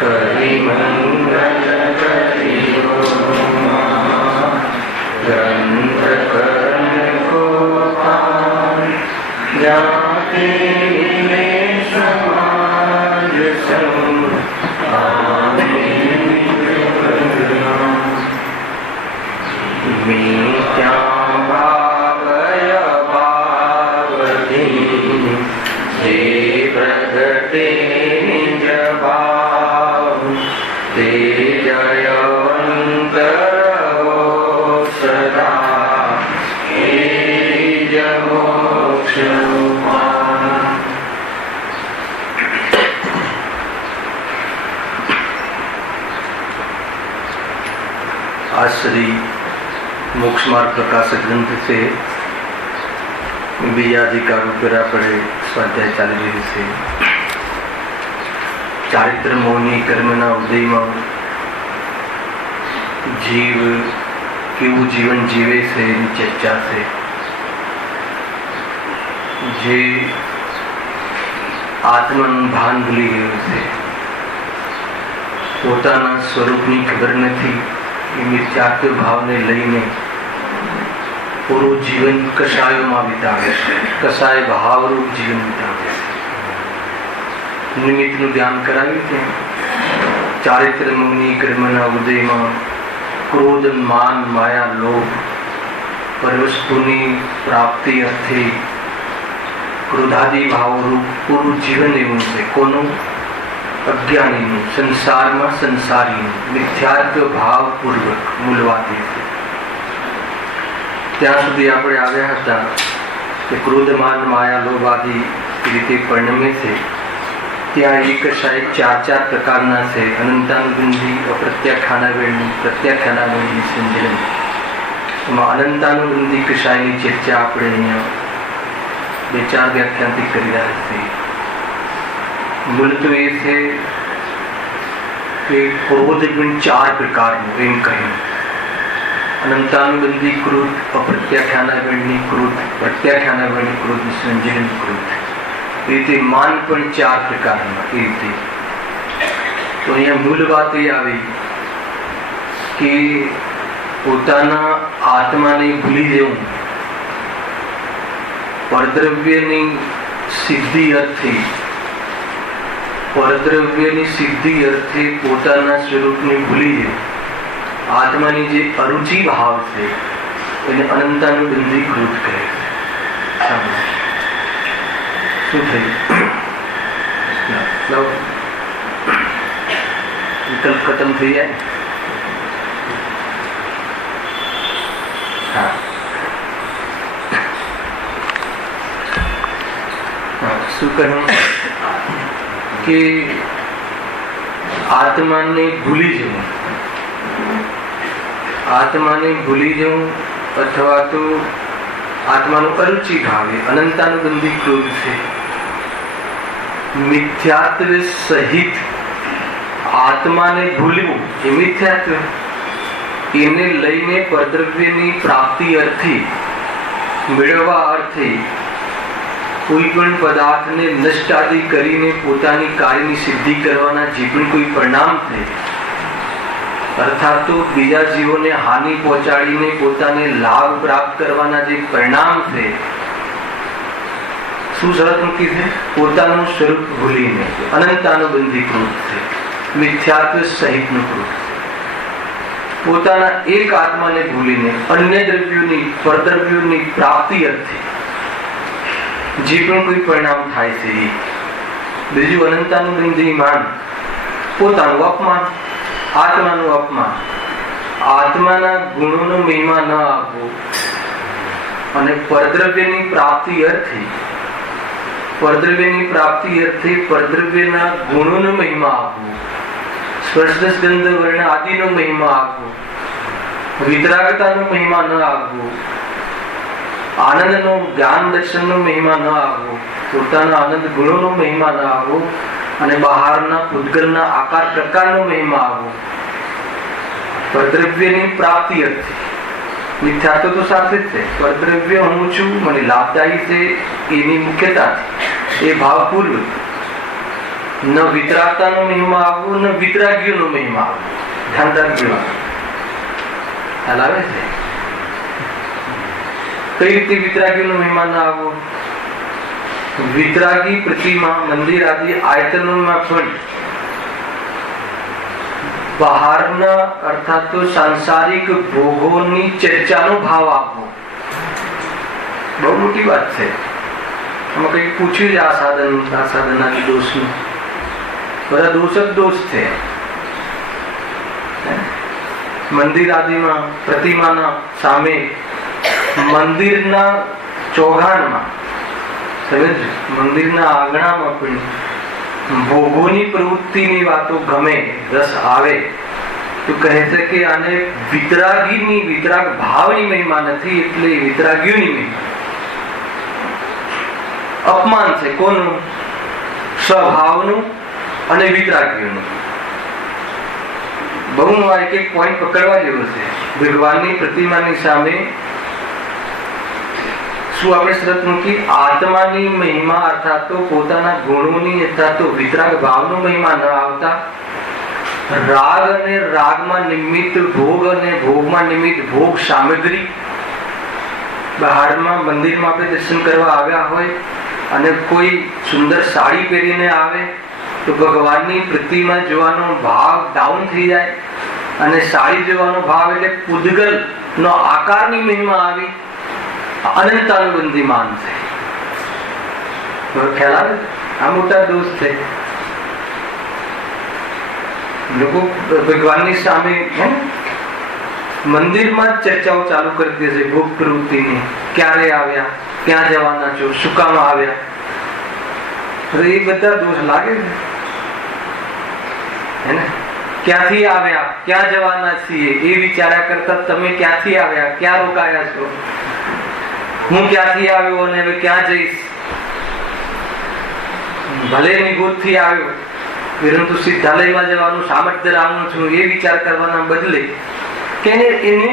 કરી મંગલ કર્યો ગ્રંથ કર્મ કો પાન જાતે ને સમાજ સમ મિત્યા ભાવય ભાવથી જે પ્રગટે નિજ ભાવ તે જયવંત રહો સદા એ જ મોક્ષ आज श्री मोक्ष मार्ग प्रकाशक ग्रंथ से बीजाधिकारों पर पड़े स्वाध्याय चाली रही से चारित्र मौनी कर्मना उदय में जीव केवू जीवन जीवे से चर्चा से जे आत्मन भान भूली गयो से पोताना स्वरूपनी खबर नहीं मिथ्यात्व भाव ने लईने पूरु जीवन कषायों में बितावे कषाय भाव रूप जीवन बितावे निमित्त नु ध्यान कराव्યું છે ચારિત્ર મુનિ કર્મના ઉદયમાં ક્રોધ માન માયા લોભ પર વસ્તુની પ્રાપ્તિ અર્થે ક્રોધાદી ભાવ રૂપ પૂરું જીવન એવું છે કોનું અજ્ઞાનીનું સંસારમાં સંસારીનું મિથ્યાત્વ ભાવ પૂર્વક મૂલવાતી છે ત્યાં સુધી આપણે આવ્યા હતા કે ક્રોધ માન માયા લોભ આદિ રીતે પરિણમે છે ત્યાં એક શાયદ ચાર પ્રકારના છે અનંતાનુબંધી અપ્રત્યાખ્યાનાવેળની પ્રત્યાખ્યાનાવેળની સંજ્ઞા એમાં અનંતાનુબંધી કશાયની ચર્ચા આપણે અહીંયા 2-4 વ્યાખ્યાનથી કરી રહ્યા છીએ मूल तो ये है कि क्रोध गुण 4 प्रकार एम कहें अनंतानुबंधी क्रोध अप्रत्याख्यानावेळनी क्रोध प्रत्याख्यानावेळनी क्रोध संजन क्रोध रीते मान पण 4 प्रकार रीते तो यहाँ मूल बात ये आई कि पोताना आत्मा ने भूली जवुं परद्रव्यनी सिद्धि अर्थी परद्रव्यनी सिद्धि अर्थे पोताना स्वरूपने भूली जाए आत्मानी जे अरुचि भाव है એને અનંતાનુબંધી ક્રોધ કહે છે શું થયું વિકલ્પ ખતમ થઈ જાય શું કહ્યું कि आत्मा ने भूली जाऊं अथवा तो आत्मा अरुचि भावे अनंतानुबंधी क्रोध से मिथ्यात्व सहित आत्मा ने भूल्યું એ મિથ્યાત્વ એને લઈને પરદ્રવ્યની પ્રાપ્તિ અર્થે મેળવવા અર્થે कोई पण पदार्थ ने नष्ट आदि करीने पोतानी कार्यनी सिद्धि करवाना जे पण कोई परिणाम थे अर्थात तो बीजा जीवोने हानि पहोंचाडीने पोताने लाभ प्राप्त करवाना जे परिणाम थे શું શરત મૂકી છે પોતાનું સ્વરૂપ ભૂલીને અનંતાનુબંધી ક્રોધ છે મિથ્યાત્વ સહિતનું ક્રોધ પોતાના એક આત્માને ભૂલીને અન્ય દ્રવ્યોની પરદ્રવ્યોની પ્રાપ્તિ અર્થે જે પણ કોઈ પરિણામ થાય છે બીજું અનંતાનુબંધી માન પોતાનું અપમાન આત્માનું અપમાન આત્માના ગુણોનો મહિમા ન આપવો અને પરદ્રવ્યની પ્રાપ્તિ અર્થે પરદ્રવ્યના ગુણોનો મહિમા આપવો સ્પર્શ ગંધ વર્ણ આદિનો મહિમા આપવો વિતરાગતાનો મહિમા ન આપવો આનંદનો જ્ઞાન દર્શનનો મહિમા ન આવવો પોતાના આનંદ ગુણોનો મહિમા ન આવવો અને બહારના પૂતગલના આકાર પ્રકારનો મહિમા આવવો પરદ્રવ્યની પ્રાપ્તિ અર્થે મિથ્યાત્વ તો સાથે જ છે પરદ્રવ્ય હું છું મને લાભદાયી છે એની મુખ્યતા એ ભાવપૂર્વક ન વિતરાગતાનો મહિમા આવવો, ન વિતરાગીઓનો મહિમા આવવો. ધ્યાન રાખજો. ખ્યાલ આવે છે? કઈ રીતે વિતરાગીઓનો મહિમા ના આવવો? વિતરાગી પ્રતિમા, મંદિર આદિ આયતનોમાં પણ બહારના અર્થાત તો સાંસારિક ભોગોની ચર્ચાનો ભાવ આપવો બહુ મોટી વાત છે. આમાં કઈ પૂછ્યું છે આ સાધનના દોષનું? બધા દોષ જ દોષ છે. મંદિર આદિમાં પ્રતિમાના સામે મંદિરના ચોઘાણમાં, મંદિરના આંગણામાં પણ ભોગોની પ્રવૃત્તિની વાતો ગમે, રસ આવે તો કહે છે કે આને વિતરાગીની, વિતરાગ ભાવની મહિમા નથી, એટલે વિતરાગીઓની મહિમા. અપમાન છે કોનું? સ્વભાવનું અને વિતરાગીઓનું. બહુ એક એક પોઈન્ટ પકડવા જેવો છે. ભગવાનની પ્રતિમાની સામે શું આપણે શરત મૂકી? આત્માની મહિમા અર્થાત તો પોતાના ગુણોની અર્થાત તો વિતરાગ ભાવનો મહિમા ન આવતા, રાગ અને રાગમાં નિમિત્ત ભોગ અને ભોગમાં નિમિત્ત ભોગ સામગ્રી, બહારમાં મંદિરમાં આપણે દર્શન કરવા આવ્યા હોય અને કોઈ સુંદર સાડી પહેરીને આવે તો ભગવાનની પ્રતિમા જોવાનો ભાવ ડાઉન થઈ જાય અને સાડી જોવાનો ભાવ એટલે પૂદગલ નો આકારની મહિમા આવી. અનંતાનુબંધી માન છે. ખ્યાલ આવે? આ મોટા દોષ છે. લોકો ભગવાનની સામે મંદિરમાં ચર્ચાઓ ચાલુ કરી દે છે ભોગ પ્રવૃત્તિની. ક્યારે આવ્યા, ક્યાં જવાના છો, શું કામ આવ્યા? એ બધા દોષ લાગે છે ને? ક્યાંથી આવ્યા, ક્યાં જવાના છીએ એ વિચાર્યા કરતા તમે ક્યાંથી આવ્યા, ક્યાં રોકાયા છો, હું ક્યાંથી આવ્યો અને હવે ક્યાં જઈશ. ભલે નિગોદથી આવ્યો પરંતુ સિદ્ધાલયમાં જવાનું સામર્થ્ય રાખું છું એ વિચાર કરવાના બદલે કે એને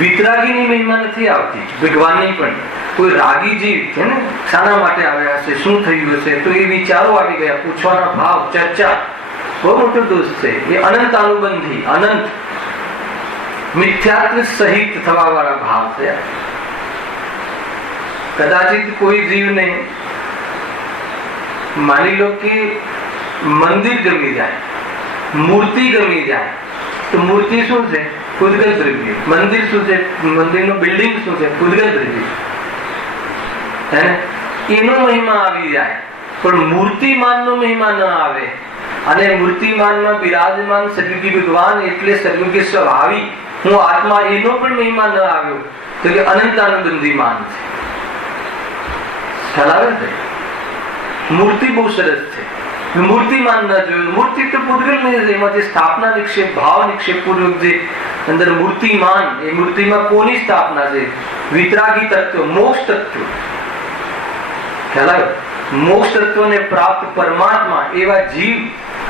વિતરાગીની મહિમા નથી આવતી. ભગવાનની પણ કોઈ રાગી જીવ છે ને, શાના માટે આવ્યા હશે, શું થયું હશે, તો એ વિચારો આવી ગયા, પૂછવાના ભાવ, ચર્ચા. બહુ મોટો દોષ છે એ. અનંત અનુબંધી, અનંત મિથ્યાત્વ સહિત થવા વાળા ભાવ છે. કદાચિત કોઈ જીવને માની લો કે મંદિર ગમી જાય, મૂર્તિ ગમી જાય, તો મૂર્તિ શું છે? પૂદગલ દ્રવ્ય. મંદિર શું છે? મંદિરનું બિલ્ડિંગ શું છે? પૂદગલ દ્રવ્ય. એનો મહિમા આવી જાય પણ મૂર્તિમાનનો મહિમા ન આવે. અને મૂર્તિમાનમાં બિરાજમાન સર્વોપરી ભગવાન એટલે સર્વોપરી સ્વભાવી હું આત્મા, એનો પણ મહિમા ન આવ્યો તો કે અનંતાનુબંધી માન છે. ખ્યાલ આવે છે? મૂર્તિ બહુ સરસ છે, મૂર્તિમાન ન જોયું. મૂર્તિ તો પૂદગલ નહીં, એમાં જે સ્થાપના નિક્ષેપ, ભાવ નિક્ષેપ પૂર્વક જે અંદર મૂર્તિમાન, એ મૂર્તિમાં કોની સ્થાપના છે? વિતરાગી તત્વ, મોક્ષ તત્વ. ખ્યાલ આવે? મોક્ષ તત્વને પ્રાપ્ત પરમાત્મા એવા જીવ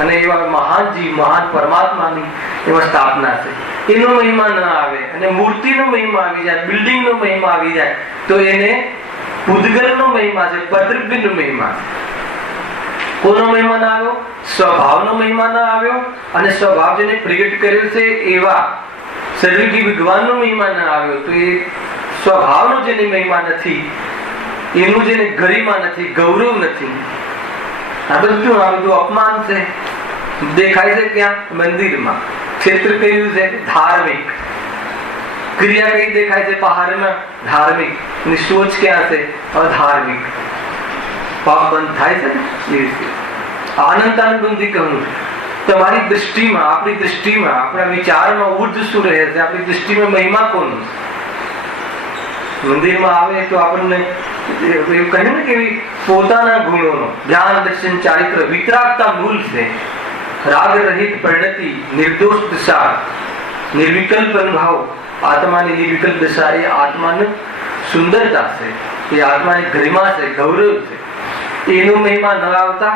અને એવા મહાન જીવ, મહાન પરમાત્માની એમાં સ્થાપના છે. એનો મહિમા ન આવે અને મૂર્તિનો મહિમા આવી જાય, બિલ્ડિંગનો મહિમા આવી જાય તો એને પૂદગલનો મહિમા છે, પરદ્રવ્યનો મહિમા છે. કોનો મહિમા ના આવ્યો? સ્વભાવનો મહિમા ના આવ્યો. અને સ્વભાવ જેને પ્રગટ કર્યો છે એવા સર્વોપરી ભગવાનનો મહિમા ના આવ્યો તો એ સ્વભાવનો જેને મહિમા નથી, એનું જેને ગરિમા નથી, ગૌરવ નથી. આ બધું અપમાન છે. દેખાય છે ક્યાં? મંદિરમાં. ક્ષેત્ર કયું છે? ધાર્મિક. ક્રિયા કઈ દેખાય છે? પહાડમાં ધાર્મિક. અને સોચ ક્યાં છે? અધાર્મિક. પાપ બંધ થાય છે ને એ રીતે. અનંતાનુબંધી કહું તમારી દૃષ્ટિમાં, આપણી દૃષ્ટિમાં, આપણા વિચારમાં ઉર્જ શું રહે છે? આપણી દૃષ્ટિમાં મહિમા કોનું? મંદિરમાં આવે તો આપણને એવું કહે ને કે પોતાના ગુણોનો જ્ઞાન, દર્શન, ચારિત્ર, વિતરાગતા મૂળ છે. રાગ રહિત પરિણતિ, નિર્દોષ દશા, નિર્વિકલ્પ અનુભાવ, આત્માની નિર્વિકલ્પ દશા એ આત્માની સુંદરતા છે, એ આત્માની ગરિમા છે, ગૌરવ છે. એનો મહિમા ન આવતા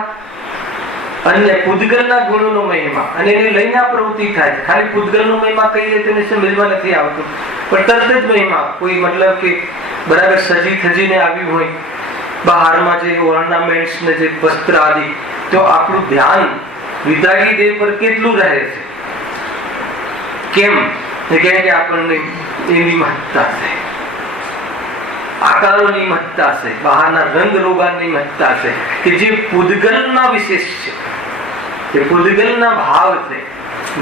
અન્ય પૂદગલના ગુણોનો મહિમા, અને એને લઈને પ્રવૃત્તિ થાય છે. ખાલી પૂદગલનો મહિમા કહીએ તો એને સમજમાં નથી આવતું, પણ તરત જ મહિમા કોઈ મતલબ કે બરાબર સજી થજીને આવ્યું હોય બહારમાં જે ઓર્નામેન્ટ્સ ને જે વસ્ત્ર આદિ, તો આપણું ધ્યાન વિતરાગી દેવ પર કેટલું રહે છે? કેમ કે આપણને એની મહત્તા છે, આકારોની મહત્તા છે, બહારના રંગ રોગાની મહત્તા છે, કે જે પૂદગલના વિશેષ છે, જે પૂદગલના ભાવ છે,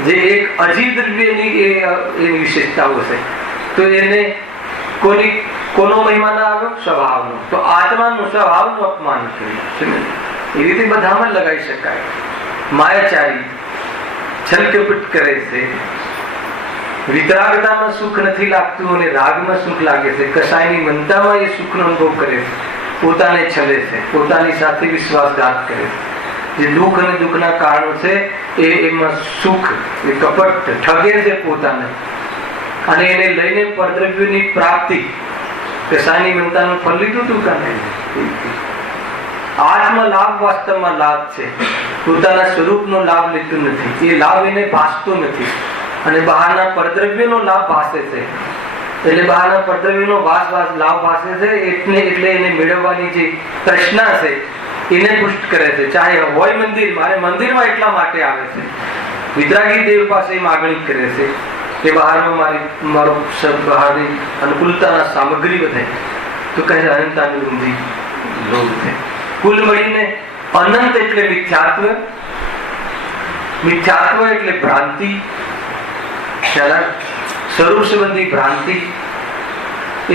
જે એક અજી દ્રવ્યની એની વિશેષતાઓ છે. તો એને કોનો મહિમા ના આવ્યો? સ્વભાવનો. તો આત્માનું સ્વભાવનું અપમાન કર્યું. એ રીતે બધામાં લગાવી શકાય. માયાચારી છલકપટ કરે છે, વિતરાગતામાં સુખ નથી લાગતું અને રાગમાં સુખ લાગે છે, કસાયની મનતામાં એ સુખનો અનુભવ કરે છે, પોતાને છલે છે, પોતાની સાથે વિશ્વાસઘાત કરે છે. જે દુઃખ અને દુઃખના કારણો છે એમાં સુખ, એ કપટ ઠગે છે પોતાને, અને એને લઈને પરદ્રવ્યોની પ્રાપ્તિ, કસાયની મનતાનું ફળ લીધું હતું કે નહીં? આત્મ લાભ વાસ્તવમાં લાભ છે, પોતાના સ્વરૂપનો લાભ લેતું નથી, એ લાભ એને ભાસતો નથી, અને બહારના પરદ્રવ્યનો લાભ ભાસે છે. એટલે બહારના પરદ્રવ્યનો લાભ ભાસે છે એટલે એને મેળવવાની જે તૃષ્ણા છે એને પુષ્ટ કરે છે. ચાહે હોય મંદિર, મારે મંદિરમાં એટલા માટે આવે છે, વિતરાગી દેવ પાસે માગણી કરે છે કે બહારમાં બહારની અનુકૂળતાના સામગ્રી વધે, તો કહે અનંતાની ઊંધી લોભ છે. કુલ મળીને અનંત એટલે મિથ્યાત્વ, મિથ્યાત્વ એટલે ભ્રાંતિ, સ્વરૂપ સંબંધી ભ્રાંતિ.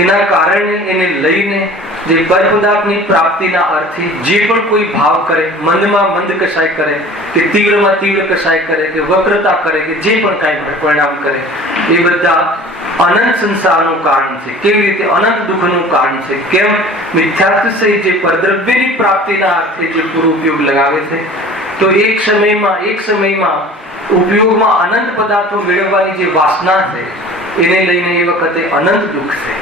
એના કારણે એને લઈને જે પર પદાર્થની પ્રાપ્તિના અર્થે જે પણ કોઈ ભાવ કરે, મંદમાં મંદ કસાય કરે, કે તીવ્રમાં તીવ્ર કસાય કરે, કે વક્રતા કરે, કે જે પણ કાંઈ પરિણામ કરે, એ બધા અનંત સંસારનું કારણ છે. કેવી રીતે? અનંત દુઃખનું કારણ છે. કેમ? મિથ્યાત્વ સહિત જે પરદ્રવ્યની પ્રાપ્તિના અર્થે જે પૂરો ઉપયોગ લગાવે છે, તો એક સમયમાં ઉપયોગમાં અનંત પદાર્થો મેળવવાની જે વાસના છે એને લઈને એ વખતે અનંત દુઃખ છે.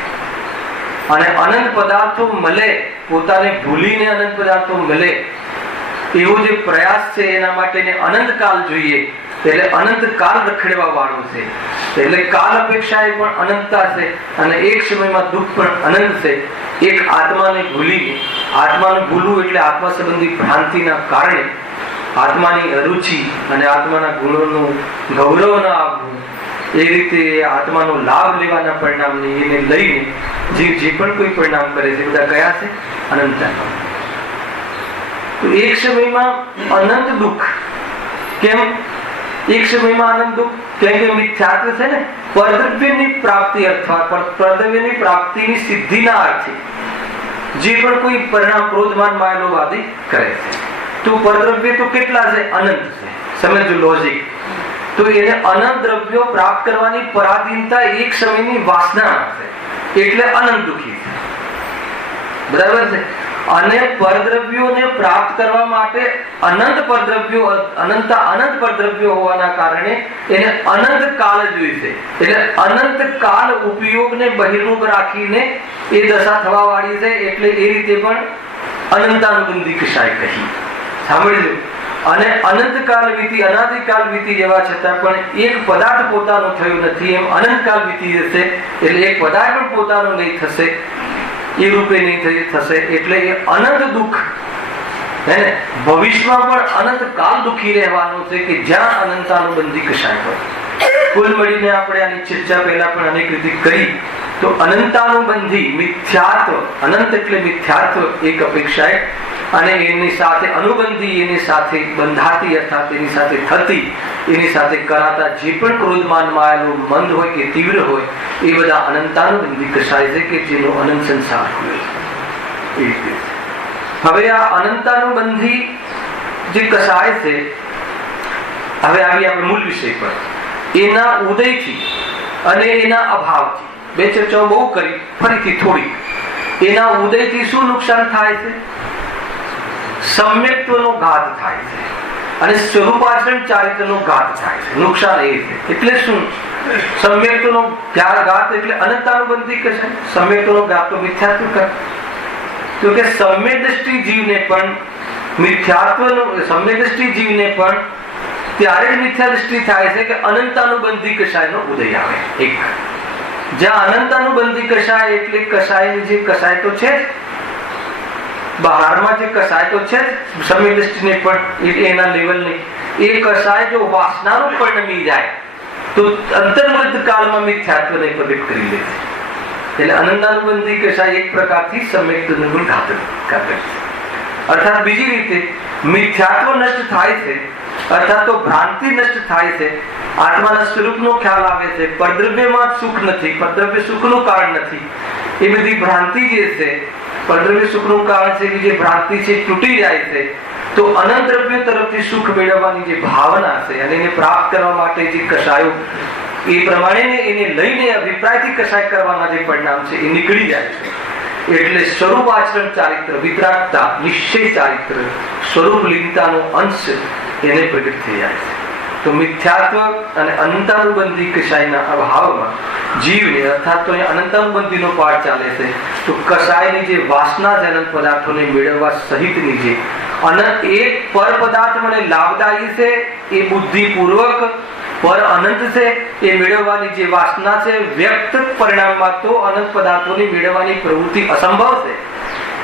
અને અનંત પદાર્થો મળે, પોતાને ભૂલીને અનંત પદાર્થો મળે એવો જે પ્રયાસ છે, એના માટે અનંત કાલ જોઈએ, એટલે અનંત કાલ રખડવા વાળો છે. એટલે કાલ અપેક્ષા એ પણ અનંતતા છે, અને એક સમયમાં દુઃખ પણ અનંત છે. એક આત્માને ભૂલીને, આત્માને ભૂલવું એટલે આત્મા સંબંધી ભ્રાંતિના કારણે આત્માની અરુચિ અને આત્માના ગુણોનું ગૌરવ ન આપવું, એ રીતે આત્માનો લાભ લેવાના પરિણામને એને લઈને જીવ જે પણ કોઈ પરિણામ કરે છે બધા કયા છે? અનંત. તો એક સમયમાં અનંત દુઃખ. કેમ એક સમયમાં અનંત દુઃખ? કેમ કે મિથ્યાત્વ છે ને, પરદ્રવ્યની પ્રાપ્તિ અથવા પરદ્રવ્યની પ્રાપ્તિની સિદ્ધિના અર્થે જે પણ કોઈ પરિણામ ક્રોધમાન માયા આદિ કરે છે, તો પરદ્રવ્ય તો કેટલા છે? અનંત છે. સમજો લોજિક. તો એને અનંત દ્રવ્યો પ્રાપ્ત કરવાની પરાધીનતા એક સમયની વાસના છે, એટલે અનંત દુઃખી છે. બરાબર છે? અને પરદ્રવ્યોને પ્રાપ્ત કરવા માટે અનંત પરદ્રવ્યો હોવાના કારણે એને અનંત કાળ જોઈશે. એટલે અનંત કાળ ઉપયોગને બહિર્મુખ રાખીને એ દશા થવા વાળી છે. એટલે એ રીતે પણ અનંતાનુબંધી કશાય કહી. સાંભળજો. અને અનંતકાળ વીતી, અનાદિકાળ વીતી જવા છતાં પણ એક પદાર્થ પોતાનો થયો નથી, એમ અનંતકાળ વીતી જશે એટલે એક પદાર્થ પણ પોતાનો નહીં થશે, એ રૂપે નહીં થશે. એટલે એ અનંત દુઃખ હે ને, ભવિષ્યમાં પણ અનંત કાળ દુઃખી રહેવાનું છે, કે જ્યાં અનંતાનુબંધી કશાય હોય. કુલ મળીને આપણે આની ચર્ચા પહેલા પણ અનેક રીતે કરી. તો અનંતાનુબંધી મિથ્યાત્વ, અનંત એટલે મિથ્યાત્વ એક અપેક્ષાએ, અને એની સાથે અનુબંધી, એની સાથે બંધાતી અર્થાત એની સાથે થતી, એની સાથે કરાતા જે પણ ક્રોધમાન માયાનું મંદ હોય કે તીવ્ર હોય, એ બધા અનંતાનુબંધી કશાય છે, કે જેનો અનંત સંસાર હોય. હવે આ અનંતાનુબંધી જે કશાય છે, હવે આવી આપણે મૂળ વિષય પર. એના ઉદયથી અને એના અભાવથી બે ચર્ચાઓ બહુ કરી, ફરીથી થોડી. એના ઉદયથી શું નુકસાન થાય છે? સમ્યક્ત્વનો ઘાત થાય છે, અને સ્વરૂપાચરણ ચારિત્રનો ઘાત થાય છે. નુકસાન એ છે. એટલે શું? સમ્યક્ત્વનો ઘાત એટલે અનંતાનુબંધી કશે, સમ્યક્ત્વનો ઘાત તો મિથ્યાત્વ કરે. તો કે સમ્યક દ્રષ્ટિ જીવને પણ મિથ્યાત્વનો, સમ્યક દ્રષ્ટિ જીવને પણ ત્યારે જ મિથ્યા દ્રષ્ટિ થાય છે કે અનંતાનુબંધી કશાયનો ઉદય આવે. એક જ્યાં અનંતાનુબંધી કશાય એટલે કશાયની જે કશાય તો છે, બહારમાં જે કસાય તો છે સમ્યક દ્રષ્ટિને પણ એના લેવલની, એ કસાય જો વાસનાનું પરિણમી જાય તો અંતર્મુક્ત કાળમાં મિથ્યાત્વને પ્રગટ કરી લે છે. એટલે અનંતાનુબંધી કસાય એક પ્રકારથી સમ્યક નિર્ગુણ ઘાતક છે. અર્થાત બીજી રીતે મિથ્યાત્વ નષ્ટ થાય છે, અર્થાત તો ભ્રાંતિ નષ્ટ થાય છે, આત્માના સ્વરૂપનો ખ્યાલ આવે છે, પરદ્રવ્યમાં સુખ નથી, પરદ્રવ્ય સુખનું કારણ નથી, એ બધી ભ્રાંતિ જે છે પરદ્રવ્ય સુખનું કારણ છે, જે ભ્રાંતિ છે તૂટી જાય છે, તો અનંત દ્રવ્ય તરફથી સુખ મેળવવાની જે ભાવના છે અને એને પ્રાપ્ત કરવા માટે જે કસાયો એ પ્રમાણે એને લઈને અભિપ્રાયથી કસાય કરવાના જે પરિણામ છે એ નીકળી જાય છે. એટલે સ્વરૂપ આચરણ ચારિત્ર, વિતરાગતા, નિશ્ચય ચારિત્ર, સ્વરૂપ લીનતાનો અંશ એને પ્રગટ થઈ જાય છે. તો મિથ્યાત્વ અને અનંતાનુબંધી કસાયના અભાવમાં જીવને, અર્થાત તો અનંતાનુબંધીનો પાઠ ચાલે છે, તો કસાયની જે વાસના છે અનંત પદાર્થોને મેળવવા સહિતની જે અનંત એક પર પદાર્થ મને લાભદાયી છે એ બુદ્ધિપૂર્વક પર અનંત છે એ મેળવવાની જે વાસના છે, વ્યક્ત પરિણામમાં તો અનંત પદાર્થોની મેળવવાની પ્રવૃત્તિ અસંભવ છે.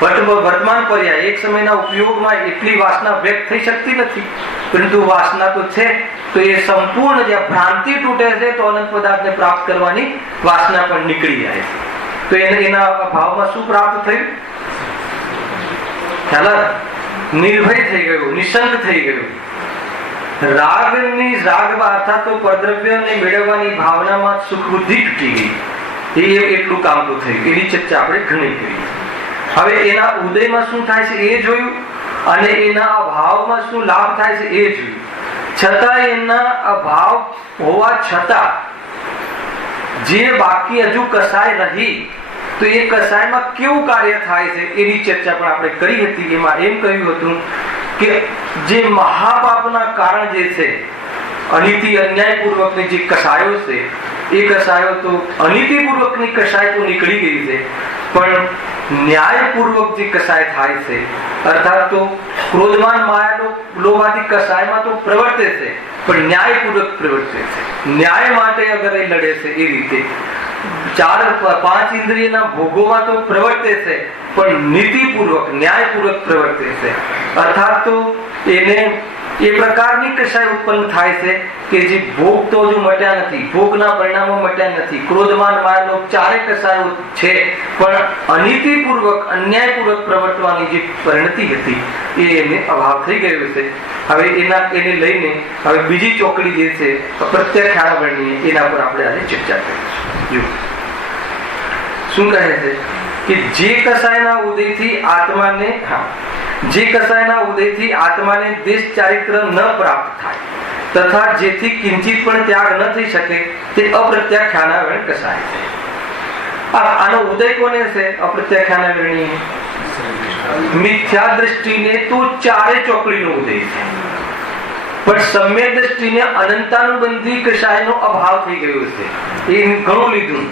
વર્તમાન પર્યાય એક સમયના ઉપયોગમાં એટલી વાસના વ્યક્ત થઈ શકતી નથી, પરંતુ વાસના તો છે, તો એ સંપૂર્ણ જ્યાં ભ્રાંતિ તૂટે છે તો અનંત પદાર્થને પ્રાપ્ત કરવાની વાસના પણ નીકળી જાય છે. તો એના ભાવમાં શું પ્રાપ્ત થયું? ખ્યાલ? નિર્ભય થઈ ગયું, નિશંક થઈ ગયું. રાગની રાગ અર્થાત તો પરદ્રવ્યને મેળવવાની ભાવનામાં સુખ બુદ્ધિ તૂટી ગઈ. એ એટલું કામ તો થયું. એની ચર્ચા આપણે ઘણી કરી. હવે એના ઉદયમાં શું થાય છે એ જોયું, અને એના અભાવમાં શું લાભ થાય છે એ જોયું. છતાં એના અભાવ હોવા છતાં જે બાકી હજુ કસાય રહી, તો એ કસાયમાં કેવું કાર્ય થાય છે એની ચર્ચા પણ આપણે કરી હતી. એમાં એમ કહ્યું હતું કે જે મહાપાપના કારણ જે છે અનીતિ અન્યાયપૂર્વકની જે કસાયો છે, એ કસાયો તો અનીતિપૂર્વકની કસાય તો નીકળી ગઈ છે, પણ ન્યાયપૂર્વક જે કસાય થાય છે, અર્થાત તો ક્રોધમાન માયાનો લોભાથી કસાયમાં તો પ્રવર્તે છે, પણ ન્યાયપૂર્વક પ્રવર્તે છે. ન્યાય માટે અગર એ લડે છે એ રીતે 4-5 ઇન્દ્રિયના ભોગોમાં તો પ્રવર્તે છે, પણ નીતિપૂર્વક ન્યાયપૂર્વક પ્રવર્તે છે. અર્થાત તો એને એ પ્રકારની કસાય ઉત્પન્ન થાય છે કે જે ભોગ તો હજુ મટ્યા નથી, ભોગના પરિણામો મટ્યા નથી, ક્રોધમાન માયાનો ચારે કસાયો છે, પણ અનીતિપૂર્વક અન્યાયપૂર્વક પ્રવર્તવાની જે પરિણતિ હતી એ એને અભાવ થઈ ગયો છે. હવે એને લઈને હવે બીજી ચોકડી જે છે પ્રત્યાખ્યાનવર્ણીય, એના પર આપણે આજે ચર્ચા કરીશું. શું કહે છે કે જે કસાયના ઉદયથી આત્માને દેશ ચારિત્ર ન પ્રાપ્ત થાય તથા જેથી કિંચિત પણ ત્યાગ ન થઈ શકે તે અપ્રત્યાખ્યાનવર્ણ કસાય છે. આનો ઉદય કોને છે? અપ્રત્યાખ્યાનવર્ણીય મિથ્યા દ્રષ્ટિને તો ચારે ચોકડીનો ઉદય છે, પણ સમ્યક દ્રષ્ટિને અનંતાનુબંધી કસાયનો અભાવ થઈ ગયો છે. એ ઘણું લીધું.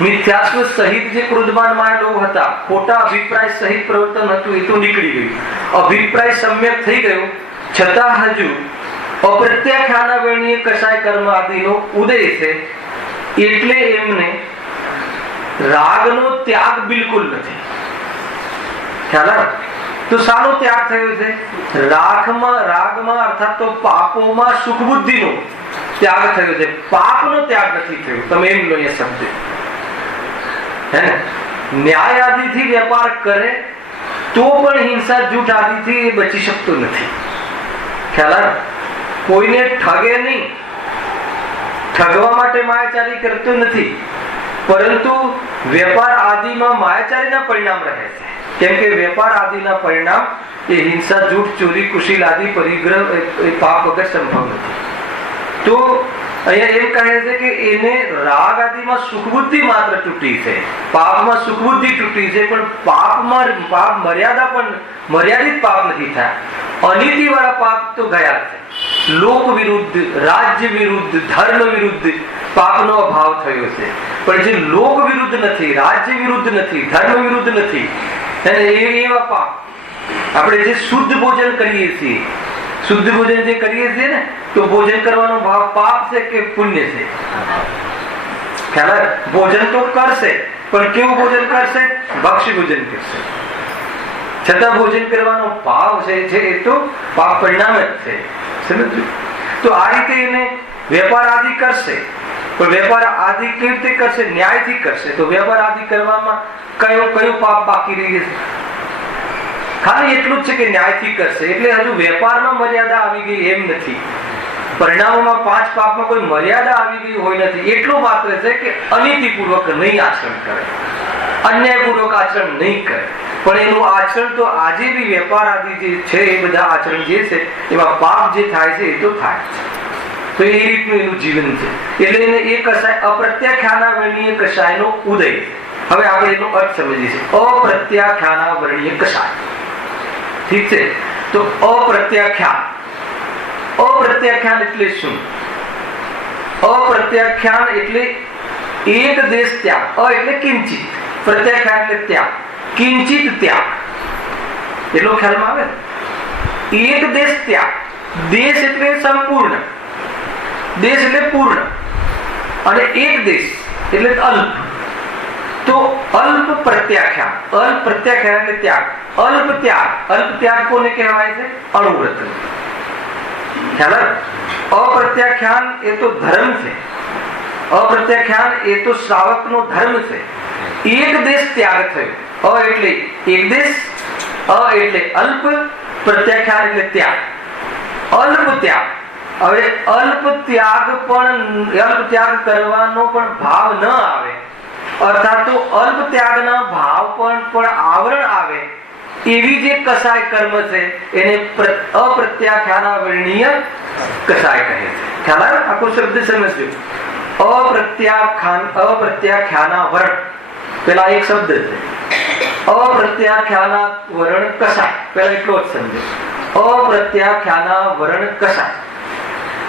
મિથ્યાત્વ સહિત જે ક્રોધમાન માયા લોભ હતા, ખોટા અભિપ્રાય સહિત પ્રવર્તન હતું, એ તો નીકળી ગયું. અભિપ્રાય સમ્યક થઈ ગયો, છતાં હજુ અપ્રત્યાખ્યાનવર્ણીય કસાય કર્મ આદિનો ઉદય છે, એટલે એમને રાગનો ત્યાગ બિલકુલ નથી. ખ્યાલ? તો શાનો ત્યાગ થયો છે? રાગમાં અર્થાત તો પાપોમાં સુખ બુદ્ધિનો ત્યાગ થયો છે, પાપનો ત્યાગ નથી થયો. તમે એમ લો એ શબ્દ હે ને. ન્યાય આદિથી વેપાર કરે તો પણ હિંસા જૂઠ આદિથી એ બચી શકતો નથી. ખ્યાલ? કોઈને ઠગે નહીં, ઠગવા માટે માયાચારી કરતો નથી, પરંતુ વેપાર આદિમાં માયાચારીના પરિણામ રહે છે. કેમ કે વેપાર આદિના પરિણામ એ હિંસા જૂઠ ચોરી કુશીલ આદિ પરિગ્રહ એ પાપ વગર સંભવ નથી. તો અહીંયા એમ કહે છે કે એને રાગ આદિમાં સુખબુદ્ધિ માત્ર તૂટી છે, પાપમાં સુખબુદ્ધિ તૂટી છે, પણ પાપ મર્યાદા પણ મર્યાદિત પાપ નથી થયા. અનીતિ વાળા પાપ તો ગયા છે. લોક વિરુદ્ધ, રાજ્ય વિરુદ્ધ, ધર્મ વિરુદ્ધ પાપનો અભાવ થયો છે, પણ જે લોક વિરુદ્ધ નથી, રાજ્ય વિરુદ્ધ નથી, ધર્મ વિરુદ્ધ નથી, એવા પાપ આપણે જે શુદ્ધ ભોજન કરીએ છીએ, શુદ્ધ ભોજન જે કરીએ છીએ ને, તો ભોજન કરવાનો ભાવ પાપ છે કે પુણ્ય છે? ખ્યાલ? ભોજન તો કરશે, પણ કેવું ભોજન કરશે? ભક્ષ્ય ભોજન કરશે. છતાં ભોજન કરવાનો ભાવ છે એ તો પાપ પરિણામ જ છે. સમજો? તો આ રીતે એને વેપાર આદિ કરશે, પણ વેપાર આદિ કેવી રીતે કરશે? ન્યાયથી કરશે. તો વેપાર આદિ કરવામાં કયો પાપ બાકી રહી જશે? ખાલી એટલું જ છે કે ન્યાયથી કરશે. એટલે હજુ વેપારમાં મર્યાદા આવી ગઈ એમ નથી. પરિણામોમાં 5 પાપમાં કોઈ મર્યાદા આવી ગઈ હોય નથી. એટલું માત્ર છે કે અનીતિપૂર્વક નહીં આચરણ કરે, અન્યાયપૂર્વક આચરણ નહીં કરે. પણ એનું આચરણ તો આજે બી વેપાર આદિ જે છે એ બધા આચરણ જે છે એમાં પાપ જે થાય છે એ તો થાય છે. તો એ રીતનું એનું જીવન છે. એટલે એને એ કસાય અપ્રત્યાખ્યાના વર્ણીય કસાયનો ઉદય. હવે આપણે એનો અર્થ સમજીએ. અપ્રત્યાખ્યાના વર્ણીય કસાય. ઠીક છે? તો અપ્રત્યાખ્યાન એટલે શું? અપ્રત્યાખ્યાન એટલે એક દેશ ત્યાગ. એટલે કિંચિત, પ્રત્યાખ્યાન એટલે ત્યાગ, કિંચિત ત્યાગ. એટલો ખ્યાલમાં આવે. એક દેશ ત્યાગ. દેશ એટલે સંપૂર્ણ, દેશ એટલે પૂર્ણ, અને એક દેશ એટલે અલ્પ. તો અલ્પ પ્રત્યાખ્યાન, અલ્પ પ્રત્યાખ્યાન એટલે ત્યાગ. અલ્પ ત્યાગ, અલ્પ ત્યાગ કોને કહેવાય છે? અણુવ્રત. ખ્યાલ? અપ્રત્યાખ્યાન એ તો ધર્મ છે. અપ્રત્યાખ્યાન એ તો શ્રાવકનો ધર્મ છે. એક દેશ ત્યાગ થયો. એટલે એક દેશ, એટલે અલ્પ, પ્રત્યાખ્યાન એટલે ત્યાગ, અલ્પ ત્યાગ. હવે અલ્પ ત્યાગ કરવાનો પણ ભાવ ન આવે, અર્થાત તો અલ્પ ત્યાગના ભાવ પણ આવરણ આવે એવી જે કસાય કર્મ છે એને અપ્રત્યાખ્યાના વર્ણીય કસાય કહે છે. ખ્યાલ આવે? આખો શબ્દ સમજજો. અપ્રત્યાખ્યાના વરણ, પેલા એક શબ્દ છે. અપ્રત્યાખ્યાના વરણ કસાય, પેલા એટલો જ સમજો. અપ્રત્યાખ્યાના વરણ કસાય.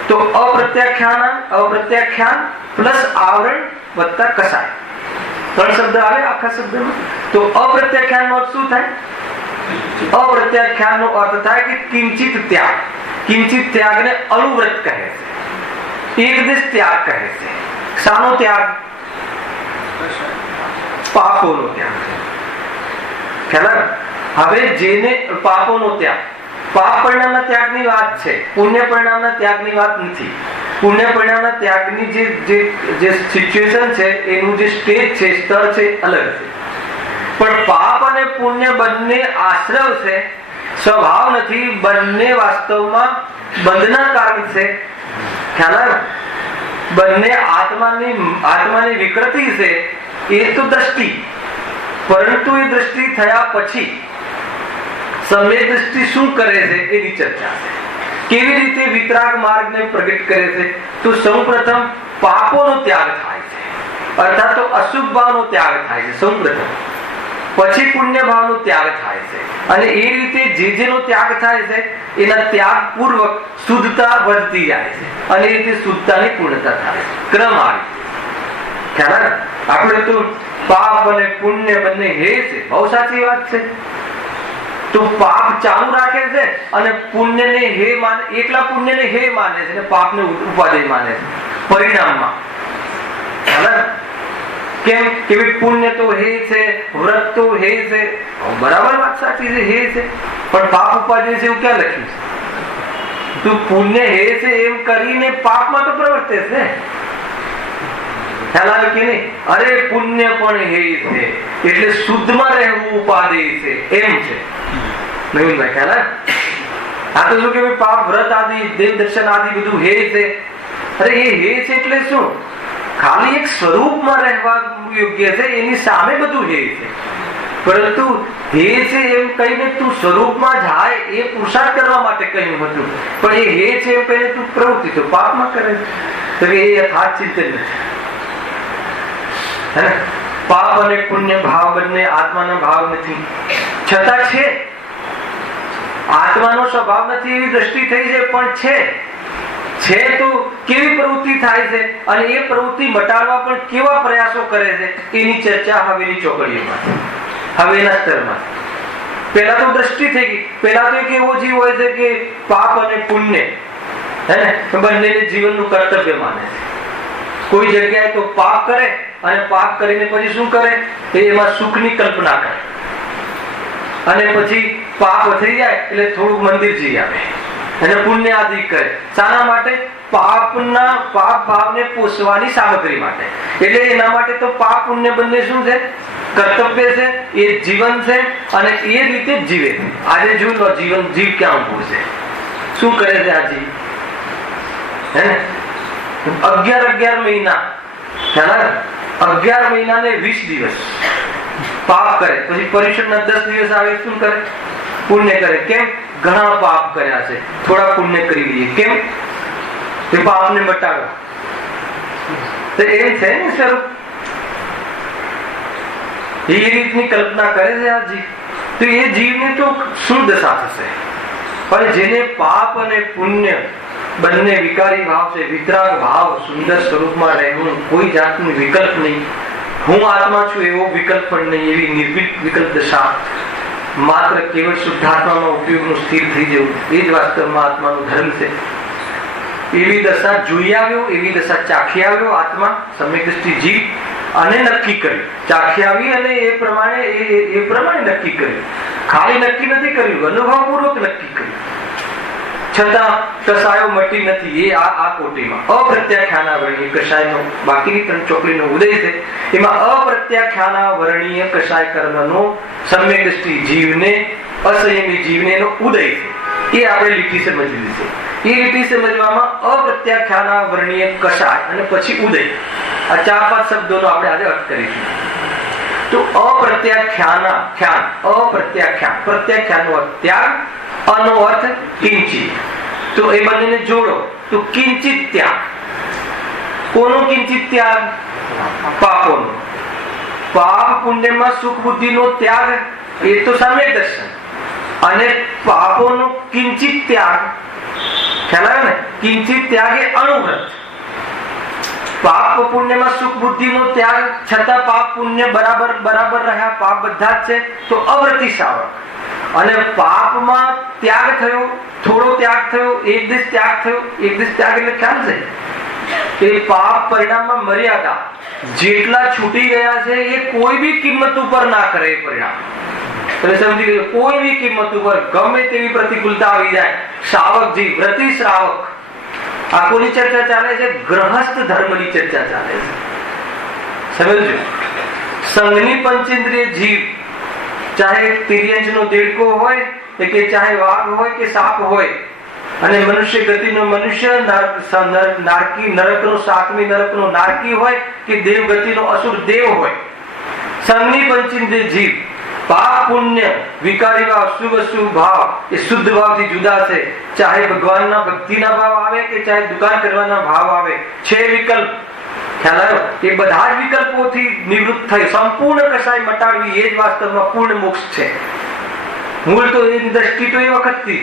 તો અપ્રત્યાખ્યાન પ્લસ આવરણ વત્તા કસાય, 3 શબ્દ આવે આખા શબ્દમાં. તો અપ્રત્યાખ્યાનનો અર્થ શું થાય? અપ્રત્યાખ્યાનનો અર્થ થાય કે કિંચિત ત્યાગ. કિંચિત ત્યાગને અણુવ્રત કહે છે, એક દેશ ત્યાગ કહે છે. શાનો ત્યાગ? પાપોનો ત્યાગ. ખ્યાલ? હવે જેને પાપોનો ત્યાગ, પાપ પરિણામના ત્યાગની વાત છે, પુણ્ય પરિણામના ત્યાગની વાત નથી. પુણ્ય પરિણામના ત્યાગની જે સિચ્યુએશન છે, એનું જે સ્ટેજ છે, સ્તર છે, અલગ છે. પણ પાપ અને પુણ્ય બંને આશ્રવ છે, સ્વભાવ નથી. બંને વાસ્તવમાં બંધના કારણ છે. ખ્યાલ? બંને આત્માની વિકૃતિ છે. એ તો દ્રષ્ટિ, પરંતુ એ દ્રષ્ટિ થયા પછી સમ્યક દ્રષ્ટિ શું કરે છે એની ચર્ચા છે. કેવી રીતે વિતરાગ માર્ગને પ્રગટ કરે છે? તો સૌપ્રથમ પાપોનો ત્યાગ થાય છે, અર્થાત તો અશુભ ભાવનો ત્યાગ થાય છે સૌપ્રથમ. પછી પુણ્ય ભાવનો ત્યાગ થાય છે. અને એ રીતે જેનો ત્યાગ થાય છે એના ત્યાગ પૂર્વક શુદ્ધતા વધતી જાય છે, અને એ રીતે શુદ્ધતાની પૂર્ણતા થાય છે. ક્રમ આવી. ખ્યાલ? આપણે તો પાપ અને પુણ્ય બંને હે છે, બહુ સાચી વાત છે. તો પાપ ચાલુ રાખે છે અને પુણ્યને હે માને, એકલા પુણ્યને હે માને છે અને પાપને ઉપાદેય માને છે પરિણામમાં. કેમ કે પુણ્ય તો હે છે, વ્રત તો હે છે, બરાબર વાત સાચી છે, હે છે. પણ પાપ ઉપાદેય છે એવું ક્યાં લખ્યું છે? તું પુણ્ય હે છે એમ કરીને પાપમાં તો પ્રવર્તે છે. ખ્યાલ આવે કે નહીં? અરે પુણ્ય પણ હે છે એટલે શુદ્ધમાં રહેવું ઉપાદેય છે એમ છે. નહીં ભાઈ? ખ્યાલ આવે? આ તો શું કે પાપ, વ્રત આદિ, દેવ દર્શન આદિ બધું હે છે. અરે એ હે છે એટલે શું? ખાલી એક સ્વરૂપમાં રહેવા યોગ્ય છે, એની સામે બધું હે છે. પરંતુ હે છે એમ કહીને તું સ્વરૂપમાં જાય એ પુરુષાર્થ કરવા માટે કહ્યું હતું. પણ એ હે છે એમ કહીને તું પ્રવૃત્તિ તો પાપમાં કરે તો એ યથાર્થ ચિંતન નથી. પાપ અને પુણ્ય ભાવ બંને આત્માનો ભાવ નથી, છતાં છે. આત્માનો સ્વભાવ નથી એવી દ્રષ્ટિ થઈ છે, પણ છે તો કેવી પ્રવૃત્તિ થાય છે અને એ પ્રવૃત્તિ મટાડવા પણ કેવા પ્રયાસો કરે છે એની ચર્ચા હવેની ચોકડીઓમાં, હવેના સ્તરમાં. પહેલા તો દ્રષ્ટિ થઈ ગઈ. પહેલા તો એક એવો જીવ હોય છે કે પાપ અને પુણ્ય બંનેને જીવનનું કર્તવ્ય માને છે. કોઈ જગ્યાએ તો પાપ કરે અને પાપ કરીને પછી શું કરે? એમાં સુખની કલ્પના કરે. અને પછી પાપ થઈ જાય એટલે થોડુંક મંદિર જઈ આવે અને પુણ્ય આદિ કરે. શાના માટે? પાપ ભાવને પોષવાની સામગ્રી માટે. એટલે એના માટે તો પાપ પુણ્ય બંને શું છે? કર્તવ્ય છે, એ જીવન છે અને એ રીતે જીવે. આજે જો લો જીવ ક્યાં ઉભું છે, શું કરે છે આ જીવ? હે ને 11 મહિના, 11 મહિના ને 20 દિવસ પાપ કરે, પછી પરીક્ષણના 10 દિવસ આવે શું કરે? પુણ્ય કરે. કેમ? ઘણા પાપ કર્યા છે, થોડા પુણ્ય કરી લઈએ. કેમ? તે પાપને મટાડો. તો એમ છે ને સ્વરૂપ, એ રીતની કલ્પના કરે છે આ જીવ. તો એ જીવને તો શું દશા થશે? પણ જેને પાપ અને પુણ્ય બંને વિકારી ભાવ છે, વિતરાગ ભાવ, સુંદર સ્વરૂપમાં રહેવું, કોઈ જાતનું વિકલ્પ નહીં, હું આત્મા છું એવો વિકલ્પ પણ નહીં, એવી નિર્વિકલ્પ દશા, માત્ર કેવળ શુદ્ધાત્માનો ઉપયોગનું સ્થિર થઈ જવું, એ જ વાસ્તવમાં આત્માનો ધર્મ છે. એવી દશા જોઈ આવ્યો, એવી દશા ચાખી આવ્યો આત્મા, સમ્યક દ્રષ્ટિ જીવ, અને નક્કી કર્યું. ચાખી આવી અને એ પ્રમાણે નક્કી કર્યું. ખાલી નક્કી નથી કર્યું, અનુભવપૂર્વક નક્કી કર્યું. છતાં કસાયો મટી નથી. એ આ કોટીમાં અપ્રત્યાખ્યાનાવરણીય કસાયનો, બાકીની 3 ચોકડીનો ઉદય છે, એમાં અપ્રત્યાખ્યાનાવરણીય કસાય કર્મનો સમ્યક દ્રષ્ટિ જીવને, અસંયમી જીવને એનો ઉદય છે. એ આપણે લીટી સમજવી છે. એ લીટી સમજવામાં અપ્રત્યાખ્યાનાવરણીય કસાય અને પછી ઉદય, આ 4-5 શબ્દોનો આપણે આજે અર્થ કરીશું. તો પ્રત્યાખ્યાનનો અર્થ ત્યાગ, અનો અર્થ કિંચિત. તો એ બંનેને જોડો તો કિંચિત ત્યાગ. કોનો કિંચિત ત્યાગ? પાપોનો. પાપ પુણ્યમાં સુખ બુદ્ધિનો ત્યાગ, એ તો સમ્યક દર્શન. અને પાપોનો કિંચિત ત્યાગ, ખ્યાલ આવે ને? કિંચિત ત્યાગ એ અણુવ્રત. પાપ પુણ્યમાં સુખ બુદ્ધિનો ત્યાગ, છતાં પાપ પુણ્ય બરાબર રહ્યા, પાપ બધા જ છે, તો અવૃત્તિ શાવક. અને પાપમાં ત્યાગ થયો, થોડો ત્યાગ થયો, એક દિવસ ત્યાગ થયો. એક દિવસ ત્યાગ એટલે ખ્યાલ છે એ પાપ પરિણામમાં મર્યાદા, જેટલા છૂટી ગયા છે એ કોઈ બી કિંમત ઉપર ના કરે. એ પરિણામ તમે સમજી લો, કોઈ બી કિંમત ઉપર ગમે તેવી પ્રતિકૂળતા આવી જાય, શ્રાવક જીવ, વ્રતિ શ્રાવક, આ કોની ચર્ચા ચાલે છે? ગ્રહસ્થ ધર્મની ચર્ચા ચાલે છે. સમજો, સંઘની પંચેન્દ્રિય જીવ, ચાહે તિર્યંશનો દેડકો હોય કે ચાહે વાઘ હોય કે સાપ હોય, અને મનુષ્ય ગતિનો મનુષ્ય, નારકી નરકનો, 7મી નરકનો નારકી હોય કે દેવ ગતિનો અસુર દેવ હોય, સંઘની પંચેન્દ્રિય જીવ, પાપ પુણ્ય વિકારી ભાવ, શુભ અશુભ ભાવ એ શુદ્ધ ભાવથી જુદા છે. ચાહે ભગવાનના ભક્તિના ભાવ આવે કે ચાહે દુકાન કરવાના ભાવ આવે, છે વિકલ્પ. ખ્યાલ આવ્યો? એ બધા જ વિકલ્પોથી નિવૃત્ત થઈ સંપૂર્ણ કસાય મટાડવી, એ જ વાસ્તવમાં પૂર્ણ મોક્ષ છે. મૂળ તો એની દ્રષ્ટિ તો એ વખતથી,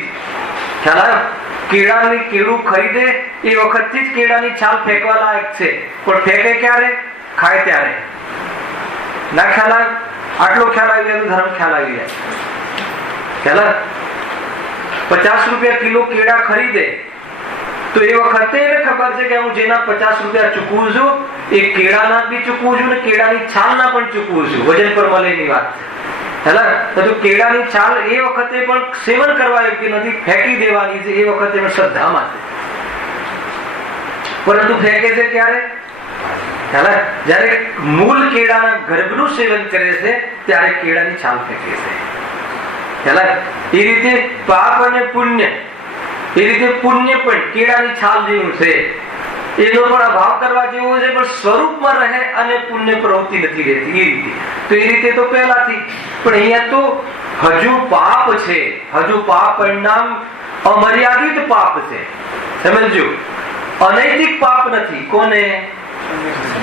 ખ્યાલ આવ્યો? કેળું ખરીદે એ વખતથી જ કેળાની છાલ ફેંકવા લાયક છે, પણ ફેંકે ક્યારે? ખાય ત્યારે. ના ખ્યાલ આવે? આટલો ખ્યાલ આવી જાય તો ધર્મ ખ્યાલ આવી જાય. ખ્યાલ? 50 રૂપિયા કિલો કેળા ખરીદે તો એ વખતે એને ખબર છે કે હું જેના 50 રૂપિયા ચૂકવું છું, એ કેળાના બી ચૂકવું છું ને કેળાની છાલના પણ ચૂકવું છું. વજન પર મળે એની વાત છે. તો કેળાની છાલ એ વખતે પણ સેવન કરવા યોગ્ય નથી, ફેંકી દેવાની છે. એ વખતે પણ શ્રદ્ધામાં છે, પરંતુ ફેંકે છે ક્યારે? જયારે મૂળ કેળાના ગર્ભનું સેવન કરે છે ત્યારે કેળાની છાલ ફેંકે છે. એ રીતે પાપ અને પુણ્ય, એ રીતે પુણ્ય પણ કેળાની છાલ જેવું છે. એનો પણ અભાવ કરવા જેવો છે, પણ સ્વરૂપમાં રહે અને પુણ્ય પ્રવૃત્તિ નથી રહેતી. એ રીતે તો એ રીતે તો પહેલાથી, પણ અહીંયા તો હજુ પાપ છે. હજુ પાપ પરિણામ અમર્યાદિત પાપ છે. સમજો, અનૈતિક પાપ નથી. કોને?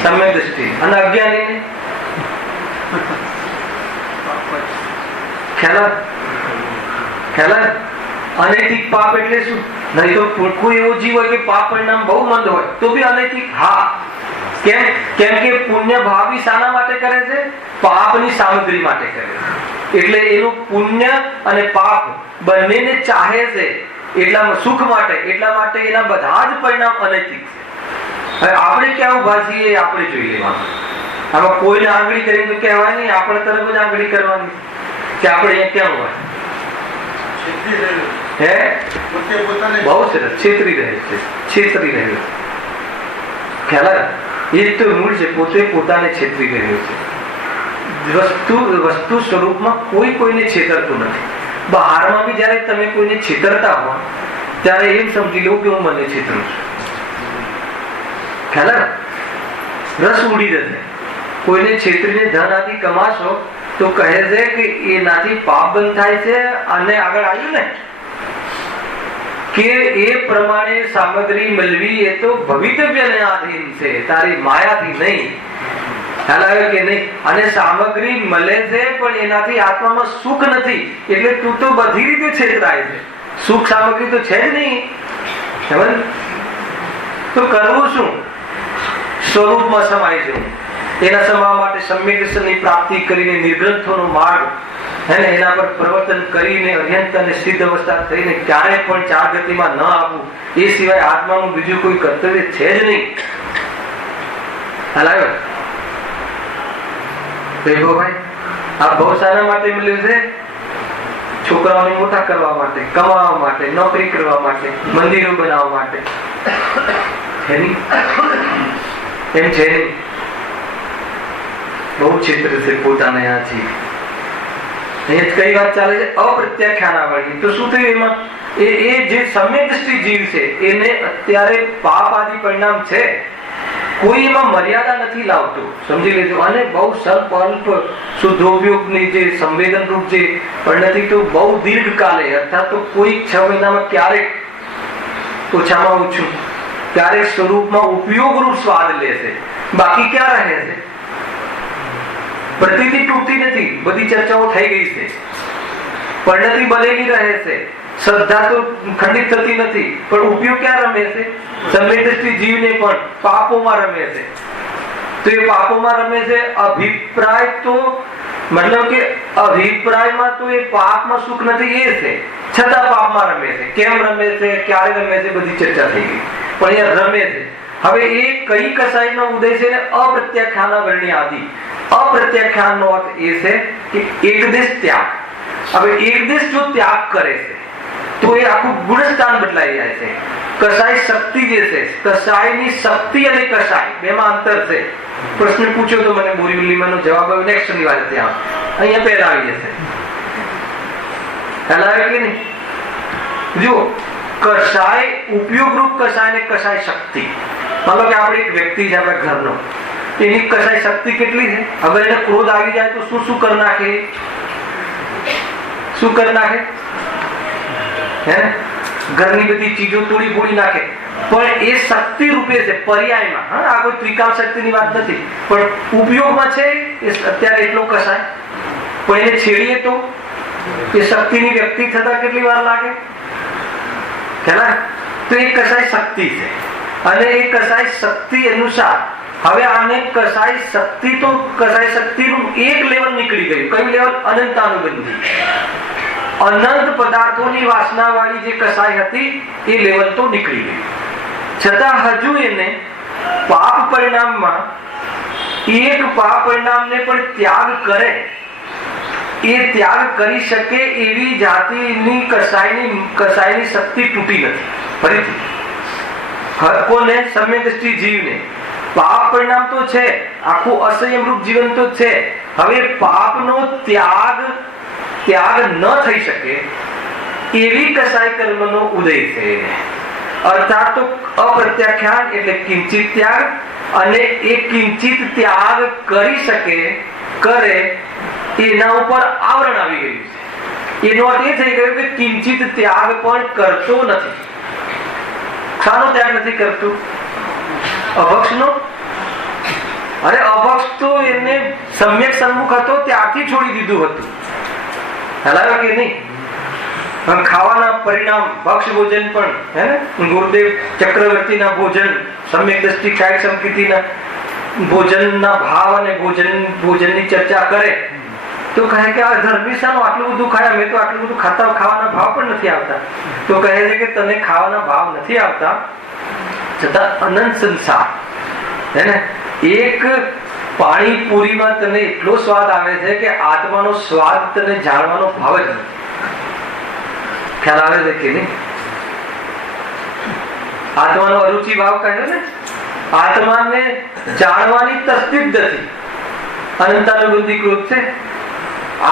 સમ્યક દ્રષ્ટિ. અને અજ્ઞાની ખ્યાલ? અનૈતિક પાપ એટલે શું? નહીં તો કોઈ એવો જીવ હોય કે પાપ પરિણામ બહુ મંદ હોય તો બી અનૈતિક. હા, કેમ કે પુણ્ય ભાવી શાના માટે કરે છે? પાપની સામગ્રી માટે કરે છે. એટલે એનું પુણ્ય અને પાપ બંનેને ચાહે છે, એટલા સુખ માટે, એટલા માટે એના બધા જ પરિણામ અનૈતિક છે. હવે આપણે ક્યાં ઉભા છીએ એ આપણે જોઈ લેવાનું. આમાં કોઈને આંગળી કરીને તો કહેવાય નહીં, આપણે તરફ જ આંગળી કરવાની. કે આપણે અહીંયા કેમ હોય હે? બહુ સરસ, છેતરી રહે છે, છેતરી રહ્યો છે. ખ્યાલ આવે? એ જ તો મૂળ છે, પોતે પોતાને છેતરી રહ્યો છે. વસ્તુ સ્વરૂપમાં કોઈ કોઈને છેતરતું નથી. બહારમાં બી જયારે તમે કોઈને છેતરતા હો ત્યારે એમ સમજી લો કે હું મને છેતરું છું. ખ્યાલ આવે? રસ ઉડી જશે. કોઈને છેતરીને ધન આદિ કમાશો તો કહે છે કે એનાથી પાપ બંધ થાય છે. અને આગળ આવ્યું ને કે એ પ્રમાણે સામગ્રી મળવી એ તો ભવિતવ્યને આધીન છે, તારી માયાથી નહીં. ખ્યાલ આવ્યો કે નહીં? અને સામગ્રી મળે છે પણ એનાથી આત્મામાં સુખ નથી, એટલે તું તો બધી રીતે છેતરાય છે. સુખ સામગ્રી તો છે જ નહીં. સમજ? તો કરવું શું? સ્વરૂપમાં સમાય જવું. એના સમા માટે સમ્યક દર્શનની પ્રાપ્તિ કરીને નિર્ગ્રંથોનો માર્ગ એના પર પ્રવર્તન કરીને અર્યંત અને સિદ્ધ અવસ્થા થઈને ક્યારે પણ ચાર ગતિમાં ન આવવું, એ સિવાય આત્માનું બીજું કોઈ કર્તવ્ય છે જ નહીં. હાલ વૈભવભાઈ, આ બહુ સારા માટે મળ્યું છે. છોકરાઓને મોટા કરવા માટે, કમાવા માટે, નોકરી કરવા માટે, મંદિરો બનાવવા માટે. છે નહીં? એમ છે નહીં? બહુ ક્ષેત્ર છે પોતાને. આ છે અહીંયા કઈ વાત ચાલે છે? અપ્રત્યાખ્યાન વાળી. તો શું થયું એમાં? એ જે સમ્યક દ્રષ્ટિ જીવ છે એને અત્યારે પાપ આદિ પરિણામ છે, કોઈ એમાં મર્યાદા નથી લાવતું. સમજી લેજો. અને બહુ સ્વલ્પ અલ્પ શુદ્ધોપયોગની જે સંવેદન રૂપ જે પરિણતિ તો બહુ દીર્ઘકાલે, અર્થાત તો કોઈ 6 મહિનામાં ક્યારેક ઓછામાં ઓછું ક્યારેક સ્વરૂપમાં ઉપયોગ રૂપ સ્વાદ લેશે. બાકી ક્યાં રહે છે? પ્રતીતિ તૂટતી નથી. બધી ચર્ચાઓ થઈ ગઈ છે. પરિણતિ બનેલી રહે છે. શ્રદ્ધા તો ખંડિત થતી નથી. પણ ઉપયોગ ક્યાં રમે છે? સમ્યક દ્રષ્ટિ જીવને પણ પાપોમાં રમે છે. તો એ પાપોમાં રમે છે. અભિપ્રાય તો મતલબ કે અભિપ્રાયમાં તો એ પાપમાં સુખ નથી, એ છે. છતાં પાપમાં રમે છે. કેમ રમે છે, ક્યારે રમે છે, બધી ચર્ચા થઈ ગઈ. પણ અહીંયા રમે છે. હવે એ કઈ કસાઈનો ઉદય છે? અપ્રત્યાખ્યાન વર્ણ્ય આદિ. અપ્રત્યાખ્યાન નો અર્થ એ છે કે એકદેશ ત્યાગ. હવે એકદેશ જો ત્યાગ કરે છે તો એ આખું ગુણસ્થાન બદલાઈ જાય છે. કસાઈ શક્તિ જે છે, કસાઈની શક્તિ અને કસાઈ બેમાં અંતર છે. પ્રશ્ન પૂછ્યો તો મને બોરીવલીમાંનો જવાબ આવ્યો નેક્સ્ટ શનિવારે. ત્યાં અહીંયા પહેલા આવી જશે. ખ્યાલ આવે કે નહીં? જો કસાય ઉપયોગ રૂપ કસાય ને કસાય શક્તિ. માનો કે આપણે એક વ્યક્તિ છે આપણા ઘરનો, એની કસાય શક્તિ કેટલી છે? હવે એને ક્રોધ આવી જાય તો શું શું કરી નાખે? શું કરી નાખે? હે? ઘરની બધી ચીજો તોડી ફોડી નાખે. પણ એ શક્તિ રૂપે છે, પર્યાયમાં. હા, આ કોઈ ત્રિકાળ શક્તિની વાત નથી, પણ ઉપયોગમાં છે એ અત્યારે એટલો કસાય. પણ એને છેડીએ તો એ શક્તિની વ્યક્તિ થતા કેટલી વાર લાગે? ખ્યાલ? તો એ કસાય શક્તિ છે. અને એ કસાય શક્તિ અનુસાર હવે આને કસાય શક્તિ તો કસાય શક્તિનું એક લેવલ નીકળી ગયું. કયું લેવલ? અનંતાનુબંધી. અનંત પદાર્થોની વાસના વાળી જે કસાય હતી એ લેવલ તો નીકળી ગઈ. છતાં હજુ એને પાપ પરિણામમાં એક પાપ પરિણામને પણ ત્યાગ કરે, એ ત્યાગ કરી શકે એવી જાતિની કસાયની શક્તિ તૂટી નથી. ફરીથી કોને? સમ્યક દ્રષ્ટિ જીવને. પાપ પરિણામ તો છે, આખું અસંયમ રૂપ જીવન તો છે. હવે પાપનો ત્યાગ ન થઈ શકે એવી કસાય કર્મનો ઉદય છે. અર્થાત તો અપ્રત્યાખ્યાન એટલે કિંચિત ત્યાગ. અને એ કિંચિત ત્યાગ કરી શકે, કરે, એના ઉપર આવરણ આવી ગયું છે. એનો અર્થ એ થઈ ગયો કે કિંચિત ત્યાગ પણ કરતો નથી. શાનો ત્યાગ નથી કરતું? અભક્ષનો. અરે અભક્ષ તો એને સમ્યક સન્મુખ હતો ત્યારથી છોડી દીધું હતું. હલાવ્યા કે નહીં? ખાવાના પરિણામ ભક્ષ ભોજન પણ હે ગુરુદેવ ચક્રવર્તીના ભોજન, સમ્યક દ્રષ્ટિ કાયક સંકૃતિના ભોજનના ભાવ અને ભોજનની ચર્ચા કરે તો કહે કે આ ધર્મિષ્ઠાનો આટલું બધું ખાયા, મેં તો આટલું બધું ખાતા ખાવાના ભાવ પણ નથી આવતા. તો કહે છે કે તને ખાવાના ભાવ નથી આવતા છતાં અનંત સંસાર હે ને એક પાણીપુરીમાં તને એટલો સ્વાદ આવે છે કે આત્માનો સ્વાદ તને જાણવાનો ભાવ જ નથી. ખ્યાલ આવે છે કે નહીં? આત્માનો અરુચિ ભાવ કહ્યો ને, આત્માને જાણવાની તસ્દી જ નથી. અનંતાનુબંધી કૃત છે.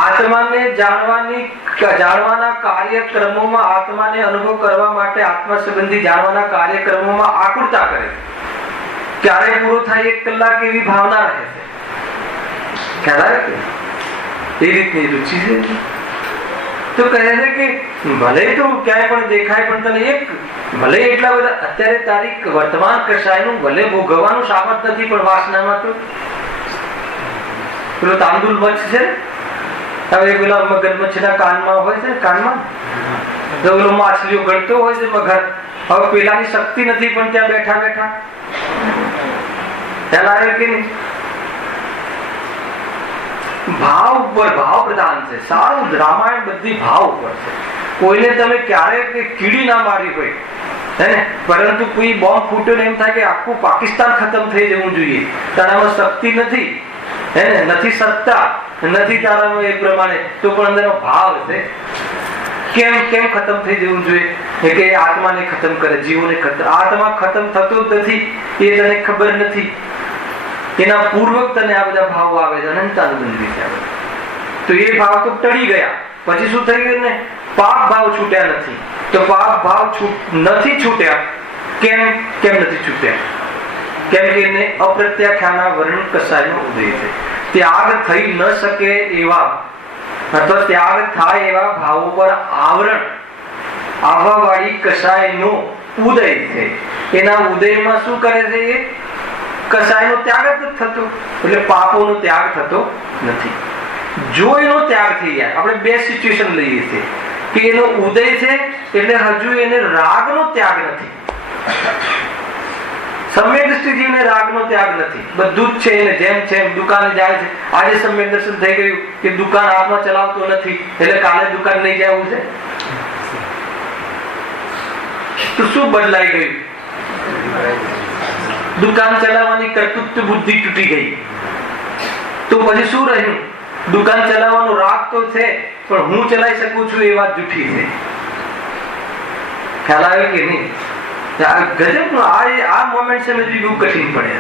આત્માને જાણવાના કાર્યક્રમોમાં, આત્માને અનુભવ કરવા માટે આત્મા સંબંધી જાણવાના કાર્યક્રમોમાં આકુરતા કરે. ક્યારે પૂરો થાય 1 કલાક એવી ભાવના રહે છે. ખ્યાલ આવે કે એ રીતની રુચિ છે. તો કહે છે કે ભલે તો ક્યાંય પણ દેખાય, પણ તને એક ભલે એટલા બધા અત્યારે તારી વર્તમાન કશાયનું ભલે ભોગવવાનું સામર્થ નથી, પણ વાસનામાં તો પેલો તાંદુલ મચ્છ છે, હવે પેલા મગરમચ્છના કાનમાં હોય છે, કાનમાં પેલો માછલીઓ ગળતો હોય છે મગર. હવે પેલાની શક્તિ નથી, પણ ત્યાં બેઠા બેઠા ખ્યાલ આવે કે નહીં? ભાવ ઉપર ભાવ પ્રધાન છે. સારું, રામાયણ બધી ભાવ ઉપર છે. કોઈને તમે ક્યારેક કીડી ના મારી હોય હે ને, પરંતુ કોઈ બોમ્બ ફૂટ્યો ને એમ થાય કે આખું પાકિસ્તાન ખતમ થઈ જવું જોઈએ, તારામાં શક્તિ નથી હે ને, નથી સત્તા નથી તારામાં એ પ્રમાણે, તો પણ અંદરનો ભાવ છે. કેમ ખતમ થઈ જવું જોઈએ કે આત્માને ખતમ કરે, જીવોને ખતમ. આત્મા ખતમ થતો જ નથી, એ તને ખબર નથી. એના પૂર્વક તને આ બધા ભાવ આવે છે, અનંતાનુબંધી છે. તો એ ભાવ તો ટળી ગયા, પછી શું થઈ ગયું ને? પાપ ભાવ છૂટ્યા નથી. તો પાપ ભાવ નથી છૂટ્યા. કેમ નથી છૂટ્યા? કેમ કે એને અપ્રત્યાખ્યાના વર્ણ કસાયનો ઉદય છે. ત્યાગ થઈ ન શકે એવા અથવા ત્યાગ થાય એવા ભાવો પર આવરણ આવવા વાળી કસાયનો ઉદય છે. એના ઉદયમાં શું કરે છે? એ કસાયનો ત્યાગ જ થતો, એટલે પાપોનો ત્યાગ થતો નથી. જો એનો ત્યાગ થઈ જાય, આપણે 2 સિચ્યુએશન લઈએ છીએ કે એનો ઉદય છે એટલે હજુ એને રાગનો ત્યાગ નથી. સમ્યક દૃષ્ટિથી એને રાગનો ત્યાગ નથી, બધું જ છે એને જેમ છે એમ. દુકાને જાય છે, આજે સમ્યક દર્શન થઈ ગયું કે દુકાન હાથમાં ચલાવતો નથી, એટલે કાલે દુકાન નહીં જવું છે. તો શું બદલાઈ ગયું? દુકાન ચલાવવાની કર્તૃત્વ બુદ્ધિ તૂટી ગઈ. તો પછી શું રહ્યું? દુકાન ચલાવવાનો રાગ તો છે, પણ હું ચલાવી શકું છું એ વાત જૂઠી છે. ખ્યાલ આવે કે નહીં? ગજબ નો આ મોમેન્ટ સમજવી બહુ કઠિન પડે.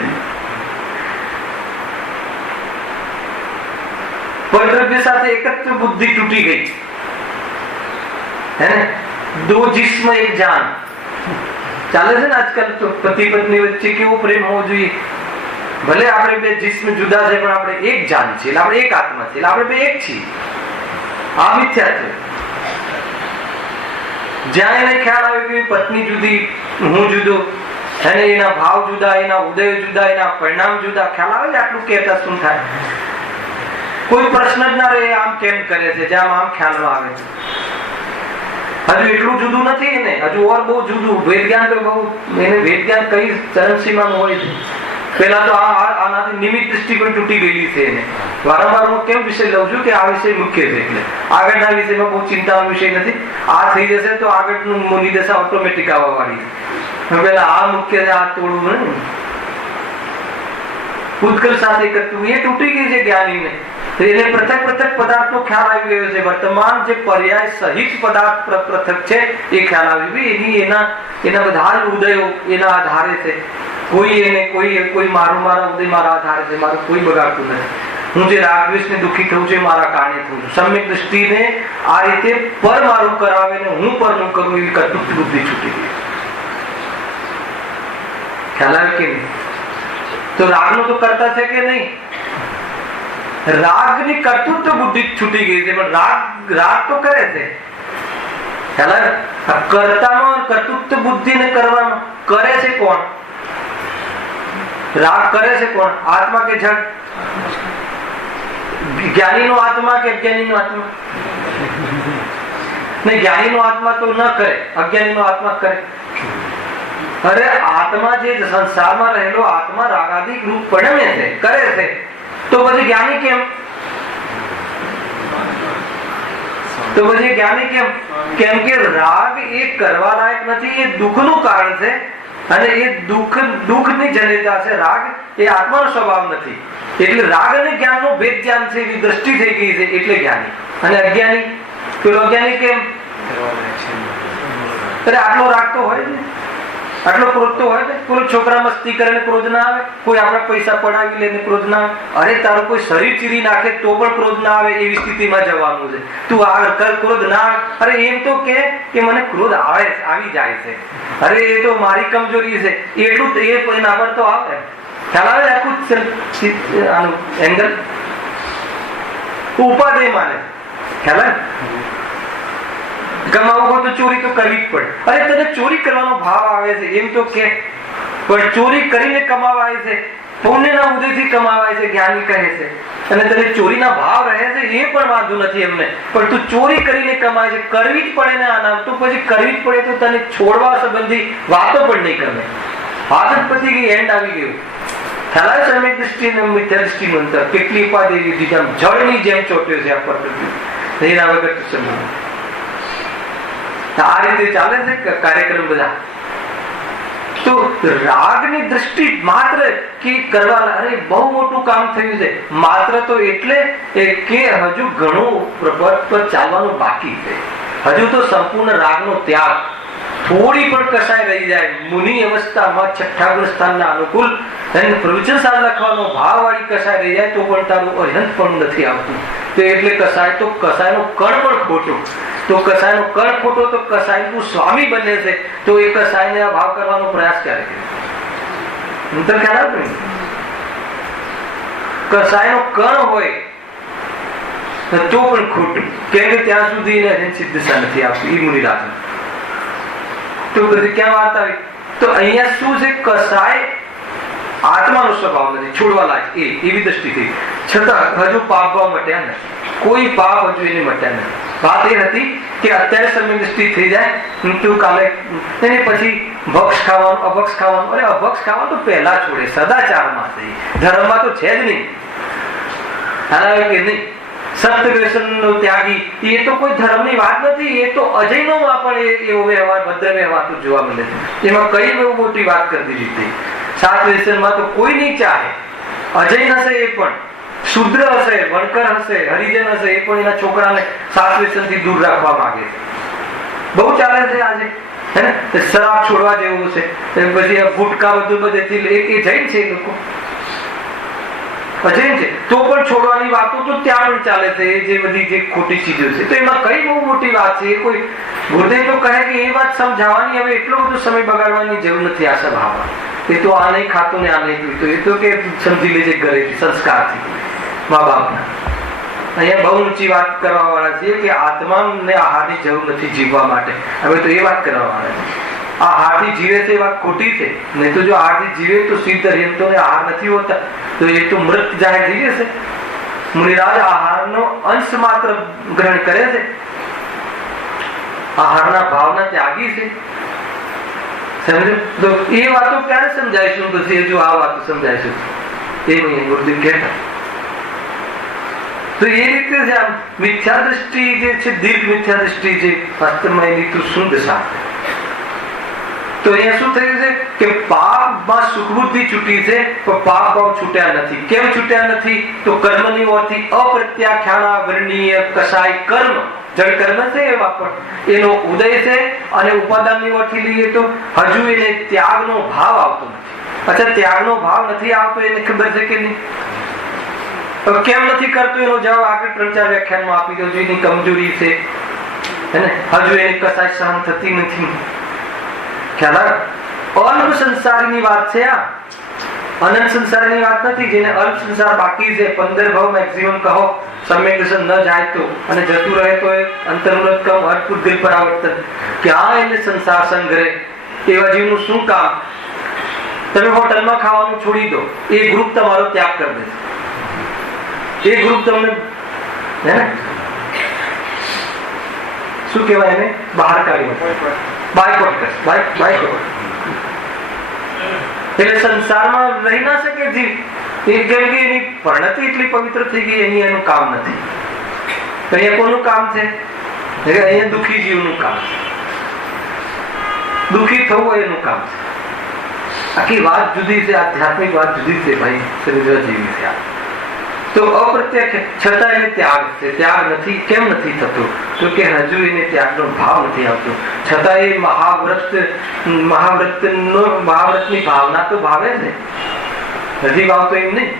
પરદ્રવ્ય સાથે એકત્વ બુદ્ધિ તૂટી ગઈ હે ને. 2 जिस्म 1 जान ચાલે છે ને આજકાલ. તો પતિ પત્ની વચ્ચે કેવો પ્રેમ હોવો જોઈએ? ભલે આપણે 2 जिस्म જુદા છે, પણ આપણે એક જાન છીએ, એટલે આપણે એક આત્મા છીએ, એટલે આપણે 2 એક છીએ. આ મિથ્યા છે. જ્યાં એને ખ્યાલ આવે કે પત્ની જુદી, હું જુદો, અને એના ભાવ જુદા, એના ઉદય જુદા, એના પરિણામ જુદા, ખ્યાલ આવે છે આટલું કહેતા શું થાય? કોઈ પ્રશ્ન જ ના રહે આમ કેમ કરે છે, જેમ આમ ખ્યાલમાં આવે છે. હજુ એટલું જુદું નથી એને, હજુ ઓર બહુ જુદું. વેદજ્ઞાન તો બહુ, એને વેદજ્ઞાન કઈ ચરમસીમાનું હોય છે. પેલા તો આનાથી નિમિત્ત દૃષ્ટિ પણ તૂટી ગયેલી છે એને. વારંવાર હું કેમ વિષય લઉં છું કે આ વિષય મુખ્ય છે, એટલે આગળના વિષયમાં બહુ ચિંતાનો વિષય નથી. આ થઈ જશે તો આગળનું મોની દશા ઓટોમેટિક આવવા વાળી છે. પેલા આ મુખ્ય છે, આ તોડવું ને ઉત્કલ સાથે કરતું, એ તૂટી ગઈ છે જ્ઞાનીને. એને પૃથક પદાર્થનો ખ્યાલ આવી ગયો છે. વર્તમાન જે પર્યાય સહિત પદાર્થ પૃથક છે એ ખ્યાલ આવી ગયો. એના બધા જ ઉદયો એના આધારે છે. કોઈ મારા ઉદય મારા આધારે છે, મારું કોઈ બગાડતું નથી. હું જે રાગદ્વેષને દુઃખી થયું છે મારા કારણે થયું છું. સમ્યક દૃષ્ટિને આ રીતે પર મારું કરાવે ને હું પરનું કરું એવી કર્તૃત્વ બુદ્ધિ છૂટી ગઈ. ખ્યાલ આવે કે નહીં? તો રાગનો તો કરતા છે કે નહીં? રાગની કર્તૃત્વ બુદ્ધિ છૂટી ગઈ છે, પણ રાગ તો કરે છે. ખ્યાલ આવે? કર્તામાં કર્તૃત્વ બુદ્ધિ ને કરવામાં કરે છે કોણ? રાગ કરે છે કોણ? આત્મા કે જડ? જ્ઞાનીનો આત્મા કે અજ્ઞાનીનો આત્મા? નહીં, જ્ઞાનીનો આત્મા તો ન કરે, અજ્ઞાનીનો આત્મા કરે. અરે આત્મા જે સંસારમાં રહેલો આત્મા રાગાદિક રૂપ પરિણમે છે, કરે છે, તો પછી જ્ઞાની કેમ? કેમ કે રાગ એ કરવા લાયક નથી, એ દુઃખનું કારણ છે. અને એ દુઃખની જનેતા છે રાગ. એ આત્માનો સ્વભાવ નથી. એટલે રાગ અને જ્ઞાનનો ભેદ જ્ઞાન છે, એવી દ્રષ્ટિ થઈ ગઈ છે એટલે જ્ઞાની. અને અજ્ઞાની, પેલો અજ્ઞાની કેમ? અરે આટલો રાગ તો હોય ને, આટલો ક્રોધ તો હોય ને. કોઈ છોકરા મસ્તી કરે ને ક્રોધ ના આવે, કોઈ આપણા પૈસા પડાવી લે ને ક્રોધ ના આવે. અરે તારું કોઈ શરીર ચીરી નાખે તો પણ ક્રોધ ના આવે, એવી સ્થિતિમાં જવાનું છે. તું આગળ કર, ક્રોધ ના આવે. અરે એમ તો કે મને ક્રોધ આવી જાય છે, અરે એ તો મારી કમજોરી છે, એટલું એ એના પર તો આવે. ખ્યાલ આવે આખું આનું એંગલ? ઉપાદેય માને. ખ્યાલ આવે? કમાવું હોય તો ચોરી તો કરવી જ પડે. અરે તને ચોરી કરવાનો ભાવ આવે છે એમ તો કે, પણ ચોરી કરીને કમાવાય છે, પુણ્યના ઉદયથી કમાવાય છે, જ્ઞાની કહે છે. અને તને ચોરીના ભાવ રહે છે એ પણ વાંધો નથી એમને, પણ તું ચોરી કરીને કમાય છે, કરવી જ પડે ને આના. તો પછી કરવી જ પડે તો તને છોડવા સંબંધી વાતો પણ નહીં કરે. વાત જ પતી ગઈ, એન્ડ આવી ગયું. ખ્યાલ આવે? સમ્યક દૃષ્ટિ અને મિથ્યા દૃષ્ટિનું અંતર કેટલી ઉપાધિ દીધી, જળની જેમ ચોટ્યો છે આ પદ્ધતિ. એના વગર તો સમજ. આ રીતે ચાલે છે કાર્યક્રમ બધા. તો રાગની દૃષ્ટિ માત્ર કે કરવાના, અરે બહુ મોટું કામ થયું છે. માત્ર તો એટલે કે હજુ ઘણું પદ પર ચાલવાનું બાકી છે. હજુ તો સંપૂર્ણ રાગનો ત્યાગ, થોડી પણ કસાય રહી જાય. મુનિ અવસ્થામાં છઠ્ઠા ગુણ સ્થાનના અનુકૂળ પ્રવચન સાર લખવાનો ભાવ વાળી કસાય રહી જાય તો પણ તારું અર્હંત પણ નથી આવતું. તો એટલે કસાય તો કસાયનો કણ પણ ખોટો. તો કસાયનો કણ ખોટો તો કસાય નું સ્વામી બને છે. તો એ કસાયને આ ભાવ કરવાનો પ્રયાસ ક્યારે કરે? અંતર ખ્યાલ આવે? કસાયનો કણ હોય તો પણ ખોટું, કેમ કે ત્યાં સુધી એને સિદ્ધતા નથી આપતી. એ મુનિરાજ તો પછી ક્યાં વાત આવી? તો અહીંયા શું છે? કસાય આત્માનો સ્વભાવ નથી, છોડવા લાયક એવી દ્રષ્ટિથી. છતાં હજુ પાપ ભાવ મટ્યા નથી, કોઈ પાપ હજુ એને મટ્યા નથી. વાત એ હતી કે અત્યારે સમ્યક દૃષ્ટિ થઈ જાય તો કાલે એને પછી ભક્ષ ખાવાનું, અભક્ષ ખાવાનું. અરે અભક્ષ ખાવાનું તો પહેલા છોડે, સદાચારમાં છે, ધર્મમાં તો છે જ નહીં. હાલ કે નહીં? સપ્તવ્યસનનો ત્યાગી એ તો કોઈ ધર્મની વાત નથી. એ તો અજૈનોમાં પણ એવો વ્યવહાર, ભદ્ર વ્યવહાર તો જોવા મળે છે. એમાં કઈ બહુ મોટી વાત કરી દીધી. 7 વ્યસનમાં તો કોઈ નહીં ચાહે. અજૈન હશે એ પણ, શુદ્ર હશે, વણકર હશે, હરિજન હશે, એ પણ એના છોકરાને 7 વ્યસનથી દૂર રાખવા માંગે છે. બહુ ચાલે છે આજે, હે ને? શરાબ છોડવા જેવું છે, પછી ગુટકા બધું બધેથી એ જૈન છે. એ લોકો અજૈન છે તો પણ છોડવાની વાતો તો ત્યાં પણ ચાલે છે. જે બધી જે ખોટી ચીજો છે તો એમાં કઈ બહુ મોટી વાત છે? એ કોઈ ગુરુદેવ તો કહે કે એ વાત સમજાવવાની હવે એટલો બધો સમય બગાડવાની જરૂર નથી. આ સ્વભાવ એ તો આ નહીં ખાતું ને આ નહીં પીતું, એ તો કે સમજી લેજે ઘરેથી, સંસ્કારથી, મા બાપના. અહીંયા બહુ ઊંચી વાત કરવા વાળા છે કે આત્માને આહારની જરૂર નથી જીવવા માટે. હવે તો એ વાત કરવા વાળા છે. આ હાથી જીવે છે એ વાત ખોટી છે. નહીં તો જો હાથી જીવે તો સિદ્ધ રેતોને આહાર નથી હોતા, તો એ તો મૃત જાહેર થઈ જશે. મુનિરાજ આહારનો અંશ માત્ર ગ્રહણ કરે છે, આહારના ભાવના ત્યાગી છે. સમજો? તો એ વાતો ક્યારે સમજાઈશું? પછી જો આ વાતો સમજાઈશું એ ગુરુદેવ કહેતા. તો એ રીતે જ આમ મિથ્યા દ્રષ્ટિ જે છે, દીર્ઘ મિથ્યા દ્રષ્ટિ છે, વાસ્તવમાં એની તો શું દશા? તો અહીંયા શું થયું છે કે પાપમાં સુખબુદ્ધિ છૂટી છે, પણ પાપ ભાવ છૂટ્યા નથી. કેમ છૂટ્યા નથી? તો કર્મની ઓરથી અપ્રત્યાખ્યાના વર્ણનીય કસાય કર્મ, જળ કર્મ છે એવા પણ એનો ઉદય છે. અને ઉપાદાનની ઓરથી લઈએ તો હજુ એને ત્યાગનો ભાવ આવતો નથી. અચ્છા, ત્યાગનો ભાવ નથી આવતો એને ખબર છે કે નહીં? કેમ નથી કરતો એનો જવાબ આગળ 3-4 વ્યાખ્યાનમાં આપી દો. એની કમજોરી છે, હે ને? હજુ એની કસાય સહન થતી નથી. ખ્યાલ આવે? અલ્પ સંસારીની વાત છે આ, અનંત સંસારની વાત નથી. જેને અલ્પ સંસાર બાકી છે, 15 ભાવ મેક્સિમમ કહો, સમ્યક દર્શન ન જાય તો, અને જતું રહે તો અંતર્મુલક કમ અર્થપુદ્ગલ પરાવર્તન, ક્યાં એને સંસાર સંગ્રહ. એવા જીવનું શું કામ? તમે હોટલમાં ખાવાનું છોડી દો, એ ગ્રુપ તમારો ત્યાગ કરી દેશે. એ ગ્રુપ તમને, હે ને, શું કહેવાય એને? બહાર કાઢી બાયકોટ કરશે. બાયકોટ એટલે સંસારમાં રહી ના શકે જીવ. કેમ કે એની પરિણતિ એટલી પવિત્ર થઈ ગઈ, એની એનું કામ નથી. અહીંયા કોનું કામ છે? અહીંયા દુઃખી જીવનું કામ છે. દુઃખી થવું એનું કામ છે. આખી વાત જુદી છે, આધ્યાત્મિક વાત જુદી છે ભાઈ, સમજવા જેવી છે. તો અપ્રત્યક્ષ છતાં એને ત્યાગ છે. ત્યાગ નથી, કેમ નથી થતો? તો કે હજુ એને ત્યાગનો ભાવ નથી આવતો. છતાં એ મહાવ્રતની ભાવના તો ભાવે છે, નથી ભાવતો એમ નહીં,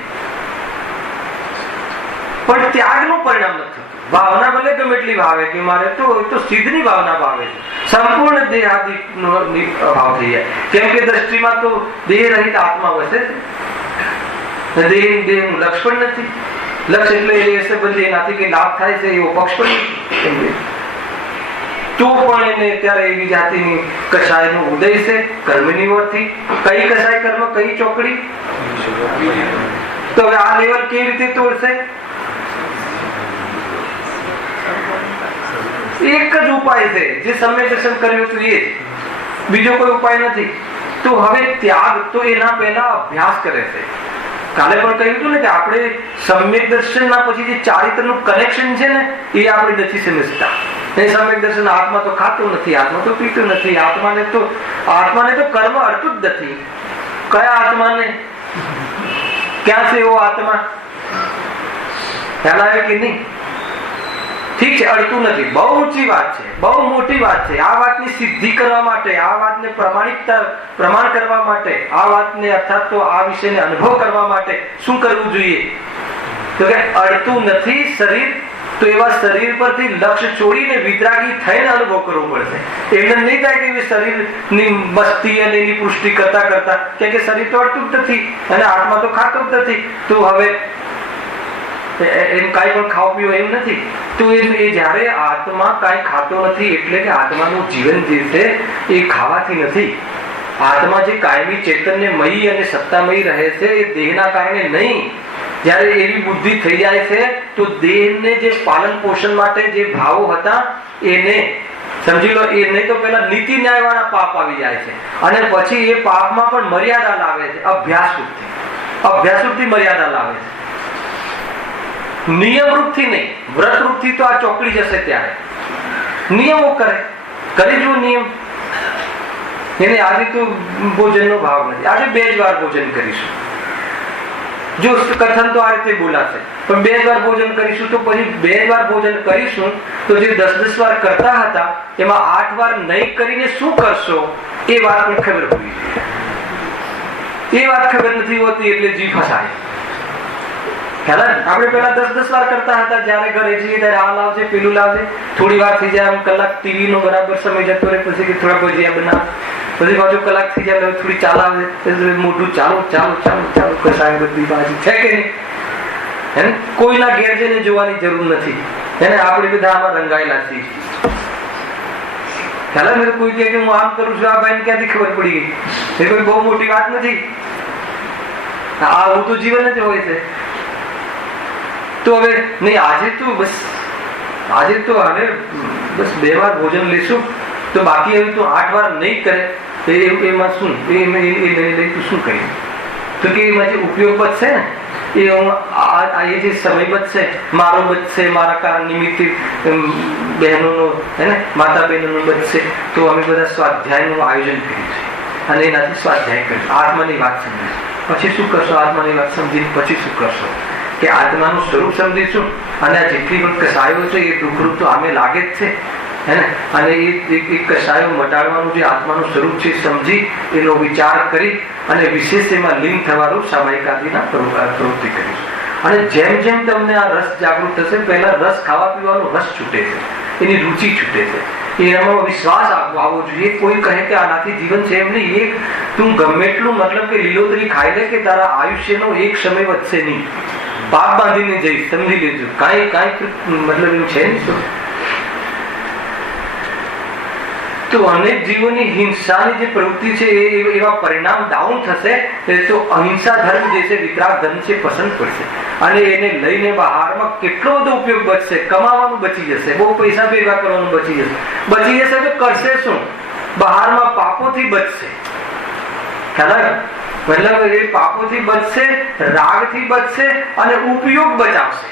પણ ત્યાગનું પરિણામ નથી થતું. ભાવના ભલે ગમે એટલી ભાવે કે મારે તો સિદ્ધની ભાવના ભાવે છે, સંપૂર્ણ દેહાદિ ભાવ થઈ જાય. કેમ કે દ્રષ્ટિમાં તો દેહ રહિત આત્મા વસે છે. દેહનું લક્ષ પણ નથી. લક્ષ એટલે એ સંબંધી એનાથી કઈ લાભ થાય છે એવો પક્ષ પણ નથી. તો પણ એને ત્યારે એવી જાતિની કષાયનો ઉદય છે કર્મની ઓરથી. કઈ કષાય કર્મ, કઈ ચોકડી? તો હવે આ લેવલ કેવી રીતે તોડશે? એક જ ઉપાય છે, જે સમ્યક દર્શન કર્યું હતું એ જ, બીજો કોઈ ઉપાય નથી. તો હવે ત્યાગ તો એના પહેલા અભ્યાસ કરે છે. કાલે પણ કહ્યું હતું ને કે આપણે સમ્યક દર્શન ના પછી જે ચારિત્રનું કનેક્શન છે ને એ આપણે નથી સમજતા. એ સમ્યક દર્શન આત્મા તો ખાતું નથી, આત્મા તો પીતું નથી, આત્માને તો કર્મ અડતું જ નથી. કયા આત્માને? ક્યાં છે એવો આત્મા? ખ્યાલ આવે કે નહીં? ઠીક છે, અડતું નથી, બહુ ઊંચી વાત છે, બહુ મોટી વાત છે. આ વાતની સિદ્ધિ કરવા માટે, આ વાતને પ્રમાણ કરવા માટે, આ વાતને અર્થાત તો આ વિષયને અનુભવ કરવા માટે શું કરવું જોઈએ? તો કે અડતું નથી શરીર, તો એવા શરીર પરથી લક્ષ્ય છોડીને વિતરાગી થઈને અનુભવ કરવો પડશે. એમને નહીં થાય કે શરીરની મસ્તી અને એની પુષ્ટિ કરતા કરતા કે શરીર તો અડતું જ નથી અને આત્મા તો ખાતો જ નથી, તો હવે એમ કાંઈ પણ ખાવ પીવો એમ નથી. તો એ જ્યારે આત્મા કાંઈ ખાતો નથી એટલે કે આત્માનું જીવન જે છે એ ખાવાથી નથી. આત્મા જે કાયમી ચૈતન્યમયી અને સત્તામયી રહે છે એ દેહના કારણે નહીં. જ્યારે એવી બુદ્ધિ થઈ જાય છે તો દેહને જે પાલન પોષણ માટે જે ભાવો હતા એને સમજી લો. એ નહીં તો પેલા નીતિ ન્યાય વાળા પાપ આવી જાય છે અને પછી એ પાપમાં પણ મર્યાદા લાવે છે. અભ્યાસ રૂપથી મર્યાદા લાવે છે, નિયમ રૂપથી નહીં. વ્રત રૂપથી તો આ ચોકડી જશે. ત્યારે નિયમો કરી જુઓ નિયમ. એને આજે તો ભોજનનો ભાવ નથી, આજે 2 જ વાર ભોજન કરીશું. જો કથન તો આ રીતે બોલાશે, પણ 2 વાર ભોજન કરીશું તો પછી 2 વાર ભોજન કરીશું તો જે 10-10 વાર કરતા હતા એમાં 8 વાર નહીં કરીને શું કરશો એ વાત પણ ખબર હોવી જોઈએ. એ વાત ખબર નથી હોતી એટલે જીવ ફસાય. આપણે પેલા 10-10 વાર કરતા હતા, જયારે ઘરે જઈએ ત્યારે આ લાવજે પેલું લાવજે, થોડી વાર થઈ જાય કલાક ટીવી નો બરાબર સમય જતો રહે, પછી કે થોડા ભજીયા બનાવ, પછી બાજુ કલાક થઈ જાય થોડી ચાલાવે, મોઢું ચાલો ચાલો ચાલો ચાલો કસાય બધી બાજુ છે કે નહીં? હે, કોઈના ઘેર જઈને જોવાની જરૂર નથી. એને આપણે બધા આમાં રંગાયેલા છીએ. ખ્યાલ મેં કોઈ કહે કે હું આમ કરું છું, આ ભાઈને ક્યાંથી ખબર પડી ગઈ? એ કોઈ બહુ મોટી વાત નથી. આવું તો જીવન જ હોય છે. તો હવે નહીં, આજે તો હવે બસ 2 વાર ભોજન લેશું તો બાકી હવે તો 8 વાર નહીં કરે એમાં શું શું કરીએ? તો કે એમાં જે ઉપયોગ બચશે ને એ જે સમય બચશે, મારો બચશે, મારા કારણ નિમિત્તે બહેનોનો હે ને માતા બહેનોનો બચશે. તો અમે બધા સ્વાધ્યાયનું આયોજન કરીશું અને એનાથી સ્વાધ્યાય કરીશું. આત્માની વાત સમજીશું. પછી શું કરશો? આત્માની વાત સમજીને પછી શું કરશો? કે આત્માનું સ્વરૂપ સમજીશું અને આ જેટલી પણ કસાયો છે એ દુઃખરૂપ તો આમે લાગે જ છે હે ને. અને એ કસાયો મટાડવાનું જે આત્માનું સ્વરૂપ છે સમજી એનો વિચાર કરી અને વિશેષ એમાં લીન થવાનું સામાયિક આદિના પ્રવૃત્તિ કરીશું. અને જેમ જેમ તમને આ રસ જાગૃત થશે, પહેલા રસ ખાવા પીવાનો રસ છૂટે છે, એની રુચિ છૂટે છે, એનામાં વિશ્વાસ આવવો જોઈએ. કોઈ કહે કે આનાથી જીવન છે એમ નહીં. એક તું ગમે એટલું મતલબ કે લીલોતરી ખાઈ લે કે તારા આયુષ્યનો એક સમય વધશે નહીં. પાપ બાંધીને જઈશ, સમજી લેજો. કાંઈ મતલબ એમ છે નહીં. તો અનેક જીવોની હિંસાની જે પ્રવૃત્તિ છે એવા પરિણામ ડાઉન થશે. તો અહિંસા ધર્મ જે છે, વિતરાગ ધર્મ છે, પસંદ પડશે અને એને લઈને બહારમાં કેટલો બધો ઉપયોગ બચશે. કમાવાનું બચી જશે, બહુ પૈસા ભેગા કરવાનું બચી જશે તો કરશે શું? બહારમાં પાપોથી બચશે. ખ્યાલ? મતલબ એ પાપોથી બચશે, રાગથી બચશે અને ઉપયોગ બચાવશે.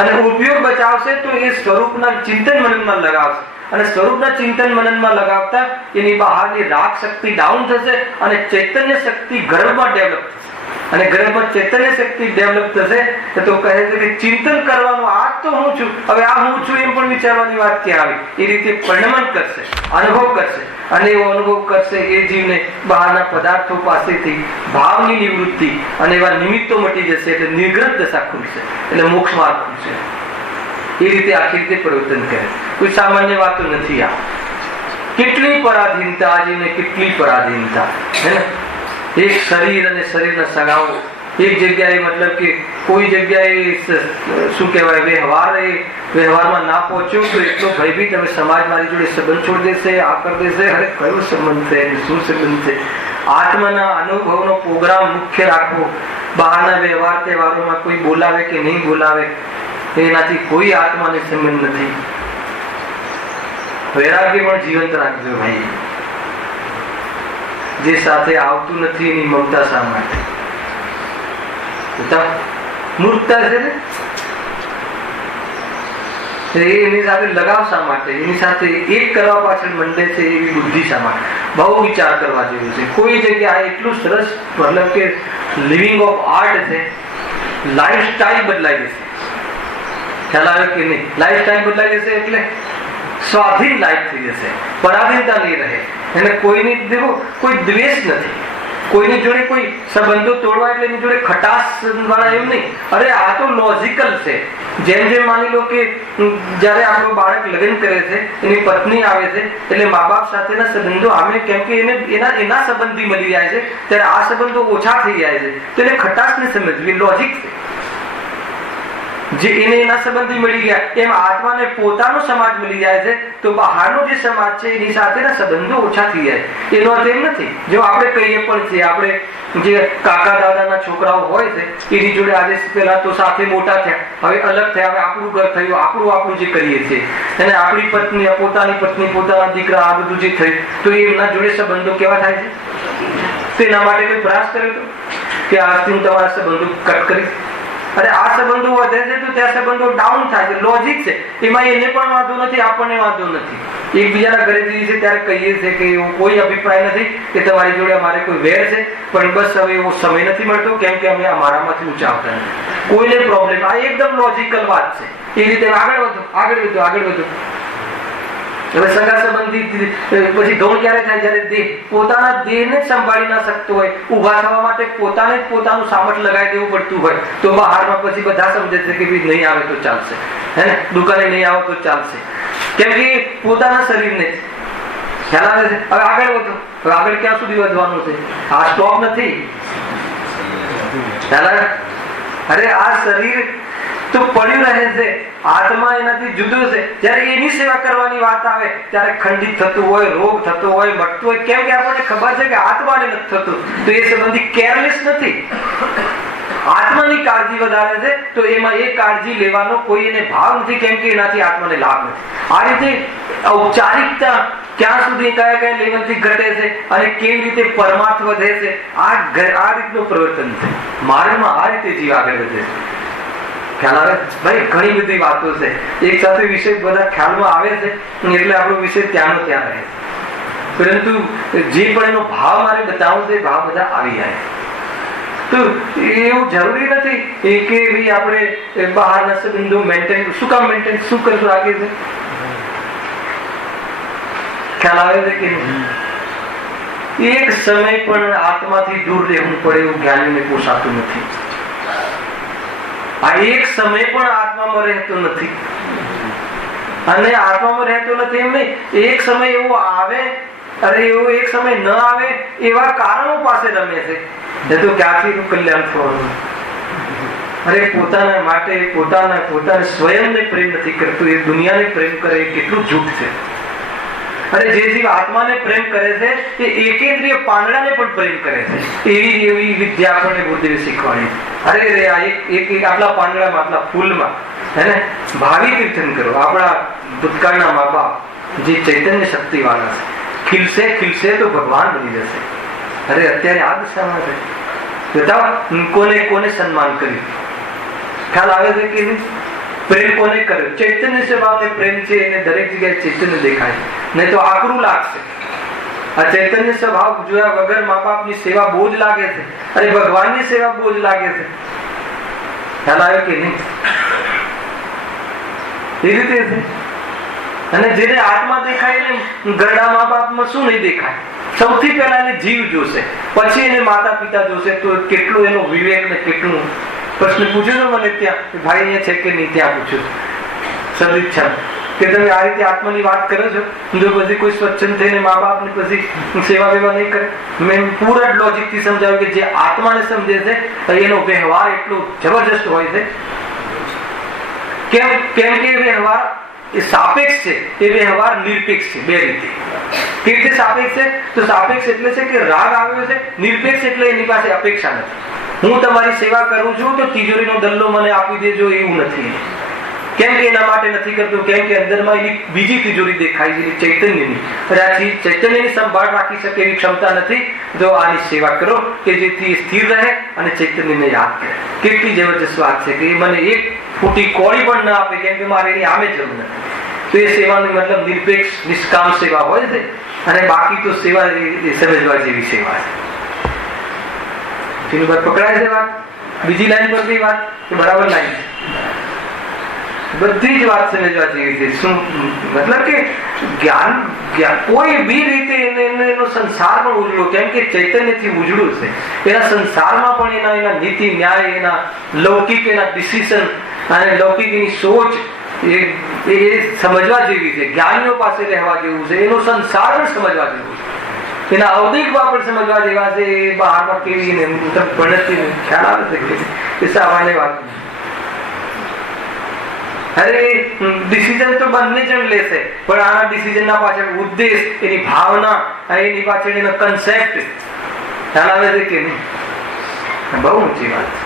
અને ઉપયોગ બચાવશે તો એ સ્વરૂપના ચિંતન મનનમાં લગાવશે અને સ્વરૂપના ચિંતન મનનમાં લગાવતા એની બહારની રાગ શક્તિ ડાઉન થશે અને ચૈતન્ય શક્તિ ગર્ભમાં ડેવલપ થશે. અને ગર્ભમાં ચૈતન્ય શક્તિ ડેવલપ થશે તો કહે છે કે ચિંતન કરવાનું, આ તો હું છું, હવે આ હું છું એમ પણ વિચારવાની વાત ક્યાં આવી. એ રીતે પરિણમન કરશે, અનુભવ કરશે, અને એવો અનુભવ કરશે એ જીવને બહારના પદાર્થો પાસેથી ભાવની નિવૃત્તિ અને એવા નિમિત્તો મટી જશે, એટલે નિર્ગ્રહ દશા ખુલશે, એટલે મોક્ષ માર્ગ ખુલશે. એ રીતે આખી રીતે પરિવર્તન કરે. કોઈ સામાન્ય વાતો નથી. આ કેટલી પરાધીનતા, આ જીવને કેટલી પરાધીનતા હે ને. એક શરીર અને શરીરના સગાઓ એક જગ્યાએ, મતલબ કે કોઈ જગ્યાએ શું કહેવાય, વ્યવહારમાં ના પહોંચ્યો તો એટલો ભયભીત, હવે સમાજ મારી જોડે સંબંધ છોડી દેશે, આ કરી દેશે. અરે કયો સંબંધ છે, શું સંબંધ છે? આત્માના અનુભવનો પ્રોગ્રામ મુખ્ય રાખવો. બહારના વ્યવહાર તહેવારોમાં કોઈ બોલાવે કે નહીં બોલાવે એનાથી કોઈ આત્માને સંબંધ નથી. વૈરાગ્ય પણ જીવંત રાખજો ભાઈ. જે સાથે આવતું નથી એની મમતા શા માટે? મૂર્ખતા છે ને. એની સાથે લગાવ શા માટે? એની સાથે એક કરવા પાછળ મંડે છે એવી બુદ્ધિ શા માટે? બહુ વિચાર કરવા જેવું છે. કોઈ જગ્યાએ એટલું સરસ, મતલબ કે લિવિંગ ઓફ આર્ટ છે. લાઈફ સ્ટાઇલ બદલાઈ જશે. ખ્યાલ આવે કે નહીં? લાઈફ સ્ટાઇલ બદલાઈ જશે એટલે સ્વાધીન લાઈફ થઈ જશે, પરાધીનતા નહીં રહે. એને કોઈની દેખો કોઈ દ્વેષ નથી, કોઈની જોડે કોઈ સંબંધો તોડવા એટલે એની જોડે ખટાશ વાળા એમ નહીં. અરે આ તો લોજિકલ છે. જેમ જેમ માની લો કે જયારે આપણો બાળક લગ્ન કરે છે, એની પત્ની આવે છે, એટલે મા બાપ સાથેના સંબંધો આવે, કેમ કે એને એના સંબંધી મળી જાય છે, ત્યારે આ સંબંધો ઓછા થઈ જાય છે. તો એને ખટાશ ને સમજવી લોજિક છે. જે એને એના સંબંધી મળી ગયા એમ આત્માને પોતાનો સમાજ મળી જાય છે, તો બહારનો જે સમાજ છે એની સાથેના સંબંધો ઓછા થઈ જાય. એનો અર્થ એમ નથી, જો આપણે કહીએ પણ છીએ, આપણે જે કાકા દાદાના છોકરાઓ હોય છે એની જોડે આજે પેલા તો સાથે મોટા થયા, હવે અલગ થયા, હવે આપણું ઘર થયું, આપણું જે કરીએ છીએ, અને આપણી પત્ની, પોતાની પત્ની, પોતાના દીકરા, આ બધું જે થયું, તો એમના જોડે સંબંધો કેવા થાય છે? તેના માટે કોઈ પ્રયાસ કર્યો હતો કે આજથી હું તમારા સંબંધો કટ કરીશ? અરે આ સંબંધો વધે છે તો ત્યાં સંબંધો ડાઉન થાય છે. લોજિક છે. એમાં એને પણ વાંધો નથી, આપણને વાંધો નથી. એકબીજાના ઘરે જઈએ છીએ ત્યારે કહીએ છીએ કે એવો કોઈ અભિપ્રાય નથી કે તમારી જોડે અમારે કોઈ વેર છે, પણ બસ હવે એવો સમય નથી મળતો કેમ કે અમે અમારામાંથી ઊંચા આવતા નથી. કોઈને પ્રોબ્લેમ. આ એકદમ લોજિકલ વાત છે. એ રીતે આગળ વધો. હવે સગા સંબંધી પછી ગૌણ ક્યારે થાય? જયારે દેહ પોતાના દેહને જ સંભાળી ના શકતો હોય, ઉભા થવા માટે પોતાને જ પોતાનું સામર્થ્ય લગાવી દેવું પડતું હોય, તો બહારમાં પછી બધા સમજે છે કે ભાઈ નહીં આવે તો ચાલશે, હે ને, દુકાને નહીં આવો તો ચાલશે, કેમ કે પોતાના શરીરને જ ખ્યાલ આવે છે. હવે આગળ વધો. હવે આગળ ક્યાં સુધી વધવાનું છે? આ સ્ટોપ નથી. ખ્યાલ આવે? અરે આ શરીર તો પડ્યું રહે છે, આત્મા એનાથી જુદો છે. જયારે એની સેવા કરવાની વાત આવે ત્યારે ખંડિત થતું હોય, રોગ થતો હોય, મટતું હોય, કેમ કે આપણને ખબર છે કે આત્માને નથી થતું, તો એ સંબંધી કેરલેસ નથી. આત્માની કાળજી વધારે છે, તો એમાં એ કાળજી લેવાનો કોઈ એને ભાવ નથી, કેમ કે એનાથી આત્માને લાભ નથી. આ રીતે ઔપચારિકતા ક્યાં સુધી કયા લેવલથી ઘટે છે અને કેવી રીતે પરમાર્થ વધે છે, આ રીતનું પ્રવર્તન છે. માર્ગમાં આ રીતે જીવ આગળ વધે છે. ખ્યાલ આવે ભાઈ? ઘણી બધી વાતો છે, એક સાથે વિષય બધા ખ્યાલમાં આવે છે, એટલે આપણો વિષય ત્યાંનો ત્યાં રહે. પરંતુ જે પણ એનો ભાવ મારે બતાવવો છે, ભાવ બધા આવી જાય. તો એવું જરૂરી નથી કે ભાઈ આપણે બહારના સંબંધો મેન્ટેન શું કામ મેન્ટેન શું કરશું આગે છે? ખ્યાલ આવે છે કે એક સમય પણ આત્માથી દૂર રહેવું પડે એવું જ્ઞાનીને પોસાતું નથી. આ એક સમય પણ આત્મામાં રહેતો નથી, અને આત્મામાં રહેતો નથી એમ નહીં, એક સમય એવો આવે, અરે એવો એક સમય ન આવે એવા કારણો પાસે રમે છે. એ તો ક્યાંથી કલ્યાણ થવાનું? અરે પોતાના માટે પોતાના સ્વયંને પ્રેમ નથી કરતું, એ દુનિયાને પ્રેમ કરે એ કેટલું જૂઠ છે. અરે જે જીવ આત્માને પ્રેમ કરે છે એ એકેન્દ્રિય પાંદડાને પણ પ્રેમ કરે છે. એવી વિદ્યા આપણને ગુરુદેવે શીખવાડી. અરે આ એક આટલા પાંદડામાં, આટલા ફૂલમાં, હે ને, ભાવિ કીર્તન કરો. આપણા ભૂતકાળના મા બાપ જે ચૈતન્ય શક્તિ વાળા છે, ખીલશે તો ભગવાન બની જશે. અરે અત્યારે આ દિશામાં છે. બતાવો કોને સન્માન કર્યું? ખ્યાલ આવે છે કે નહીં? પ્રેમ કોને કર્યો? ચૈતન્ય સ્વભાવને પ્રેમ છે, એને દરેક જગ્યાએ ચૈતન્ય દેખાય, નહીં તો આકરું લાગશે. આ ચૈતન્ય સ્વભાવ જોયા વગર મા બાપની સેવા બોજ લાગે છે, અરે ભગવાનની સેવા બોજ લાગે છે. ખ્યાલ આવ્યો કે નહીં? એ રીતે છે. અને જેને આત્મા દેખાય એને ઘરડા મા બાપમાં શું નહીં દેખાય? સૌથી પહેલા એને જીવ જોશે, પછી એને માતા પિતા જોશે. તો કેટલું એનો વિવેક ને કેટલું. પ્રશ્ન પૂછ્યો તો મને ત્યાં, ભાઈ અહીંયા છે કે નહીં, ત્યાં પૂછ્યું સદિચ્છા કે તમે આ રીતે આત્માની વાત કરો છો, જો પછી કોઈ સ્વચ્છંદ થઈને મા બાપની પછી સેવા વેવા નહીં કરે. મેં પૂરા લોજિક થી સમજાવ્યું કે જે આત્માને સમજે છે એનો વ્યવહાર એટલો જબરજસ્ત હોય છે. કેમ કે વ્યવહાર એ સાપેક્ષ છે, એ વ્યવહાર નિરપેક્ષ છે. બે રીતે. કેવી રીતે સાપેક્ષ છે? તો સાપેક્ષ એટલે છે કે રાગ આવ્યો છે, નિરપેક્ષ એટલે એની પાસે અપેક્ષા નથી. હું તમારી સેવા કરું છું તો તિજોરીનો દલ્લો મને આપી દેજો એવું નથી. કેમ કે એના માટે નથી કરતો? કેમ કે અંદરમાં એની બીજી તિજોરી દેખાય છે, ચૈતન્યની. કદાચથી ચૈતન્યની સંભાળ રાખી શકે એવી ક્ષમતા નથી. તો આની સેવા કરો કે જેથી સ્થિર રહે અને ચૈતન્યને યાદ કરે. કેટલી જબરજસ્ત વાત છે કે મને એક ફૂટી કોળી પણ ના આપે, કેમ કે મારે એની આમે જરૂર નથી. તો એ સેવાનો મતલબ નિરપેક્ષ નિષ્કામ સેવા હોય છે. અને બાકી તો સેવા એ સમજવા જેવી સેવા છે. તેની પર પકડાય છે વાત. બીજી લાઈન પર કઈ વાત બરાબર લાઈન છે. બધી જ વાત સમજવા જેવી છે. શું મતલબ કે જ્ઞાન કોઈ બી રીતે એનો સંસાર પણ ઉજળો, કેમ કે ચૈતન્યથી ઉજળું છે. એના સંસારમાં પણ એના નીતિ ન્યાય, એના લૌકિક, એના ડિસિઝન અને લૌકિક એની સોચ એ સમજવા જેવી છે. જ્ઞાનીઓ પાસે રહેવા જેવું છે. એનો સંસાર પણ સમજવા જેવું છે. એના અવધિકમાં પણ સમજવા જેવા છે. એ બહારમાં કેવી ને ભણતી ખ્યાલ આવે છે કે સામાન્ય વાત. અરે ડિસિઝન તો બંને જણ લેશે, પણ આના ડિસિઝન ના પાછળ ઉદ્દેશ, એની ભાવના, એની પાછળ એનો કન્સેપ્ટ ખ્યાલ આવે છે કે નહીં? બહુ ઊંચી વાત છે.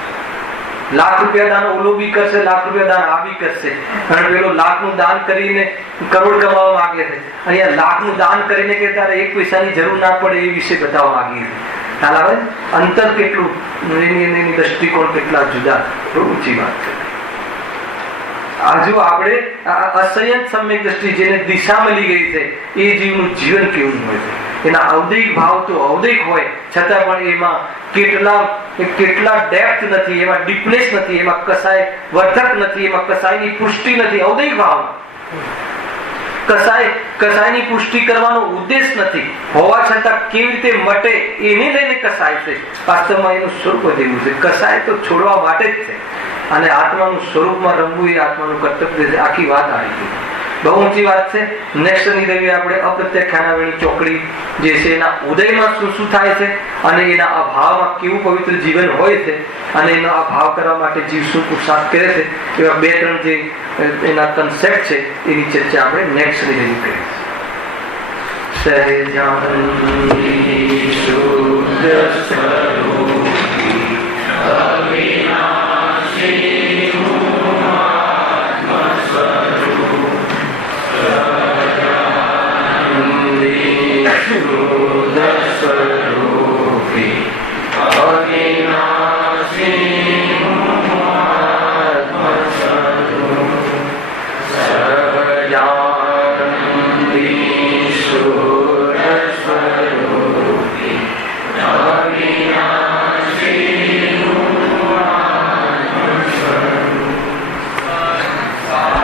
લાખ રૂપિયા દાન ઓલો બી કરશે, લાખ રૂપિયા દાન આ બી કરશે. અને પેલો લાખનું દાન કરીને કરોડ કમાવા માંગે છે. અહીંયા લાખનું દાન કરીને કે તારે એક પૈસાની જરૂર ના પડે એ વિશે બતાવવા માંગીએ છે. ખ્યાલ આવે? અંતર કેટલું, એની દ્રષ્ટિકોણ કેટલા જુદા. બહુ ઊંચી વાત છે. હજુ આપણે અસંયત સમ્યક દ્રષ્ટિ, જેને દિશા મળી ગઈ છે, એ જીવનું જીવન કેવું હોય છે. એના અવધિક ભાવ તો અવધિક હોય, છતાં પણ એમાં કેટલા ડેપ્થ નથી, એમાં ડીપનેસ નથી, એમાં કસાય વર્ધક નથી, એમાં કસાયની પુષ્ટિ નથી. અવધિક ભાવ કસાયની પુષ્ટિ કરવાનો ઉદ્દેશ નથી હોવા છતાં કેવી રીતે મટે એને લઈને કસાય છે. વાસ્તવમાં એનું સ્વરૂપ જેવું છે. કસાય તો છોડવા માટે જ છે, અને આત્માનું સ્વરૂપમાં રમવું એ આત્માનું કર્તવ્ય છે. આખી વાત આવી ગઈ. બહુ ઊંચી વાત છે. નેક્સ્ટ શનિ આપણે અપ્રત્યક્ષાનાવેણી ચોકડી જે છે એના ઉદયમાં શું શું થાય છે અને એના અભાવમાં કેવું પવિત્ર જીવન હોય છે અને એનો અભાવ કરવા માટે જીવ શું પુરુષાર્થ કરે છે, એવા બે ત્રણ જે એના કન્સેપ્ટ છે એની ચર્ચા આપણે નેક્સ્ટ શનિ કરીએ. સહેજાનંદ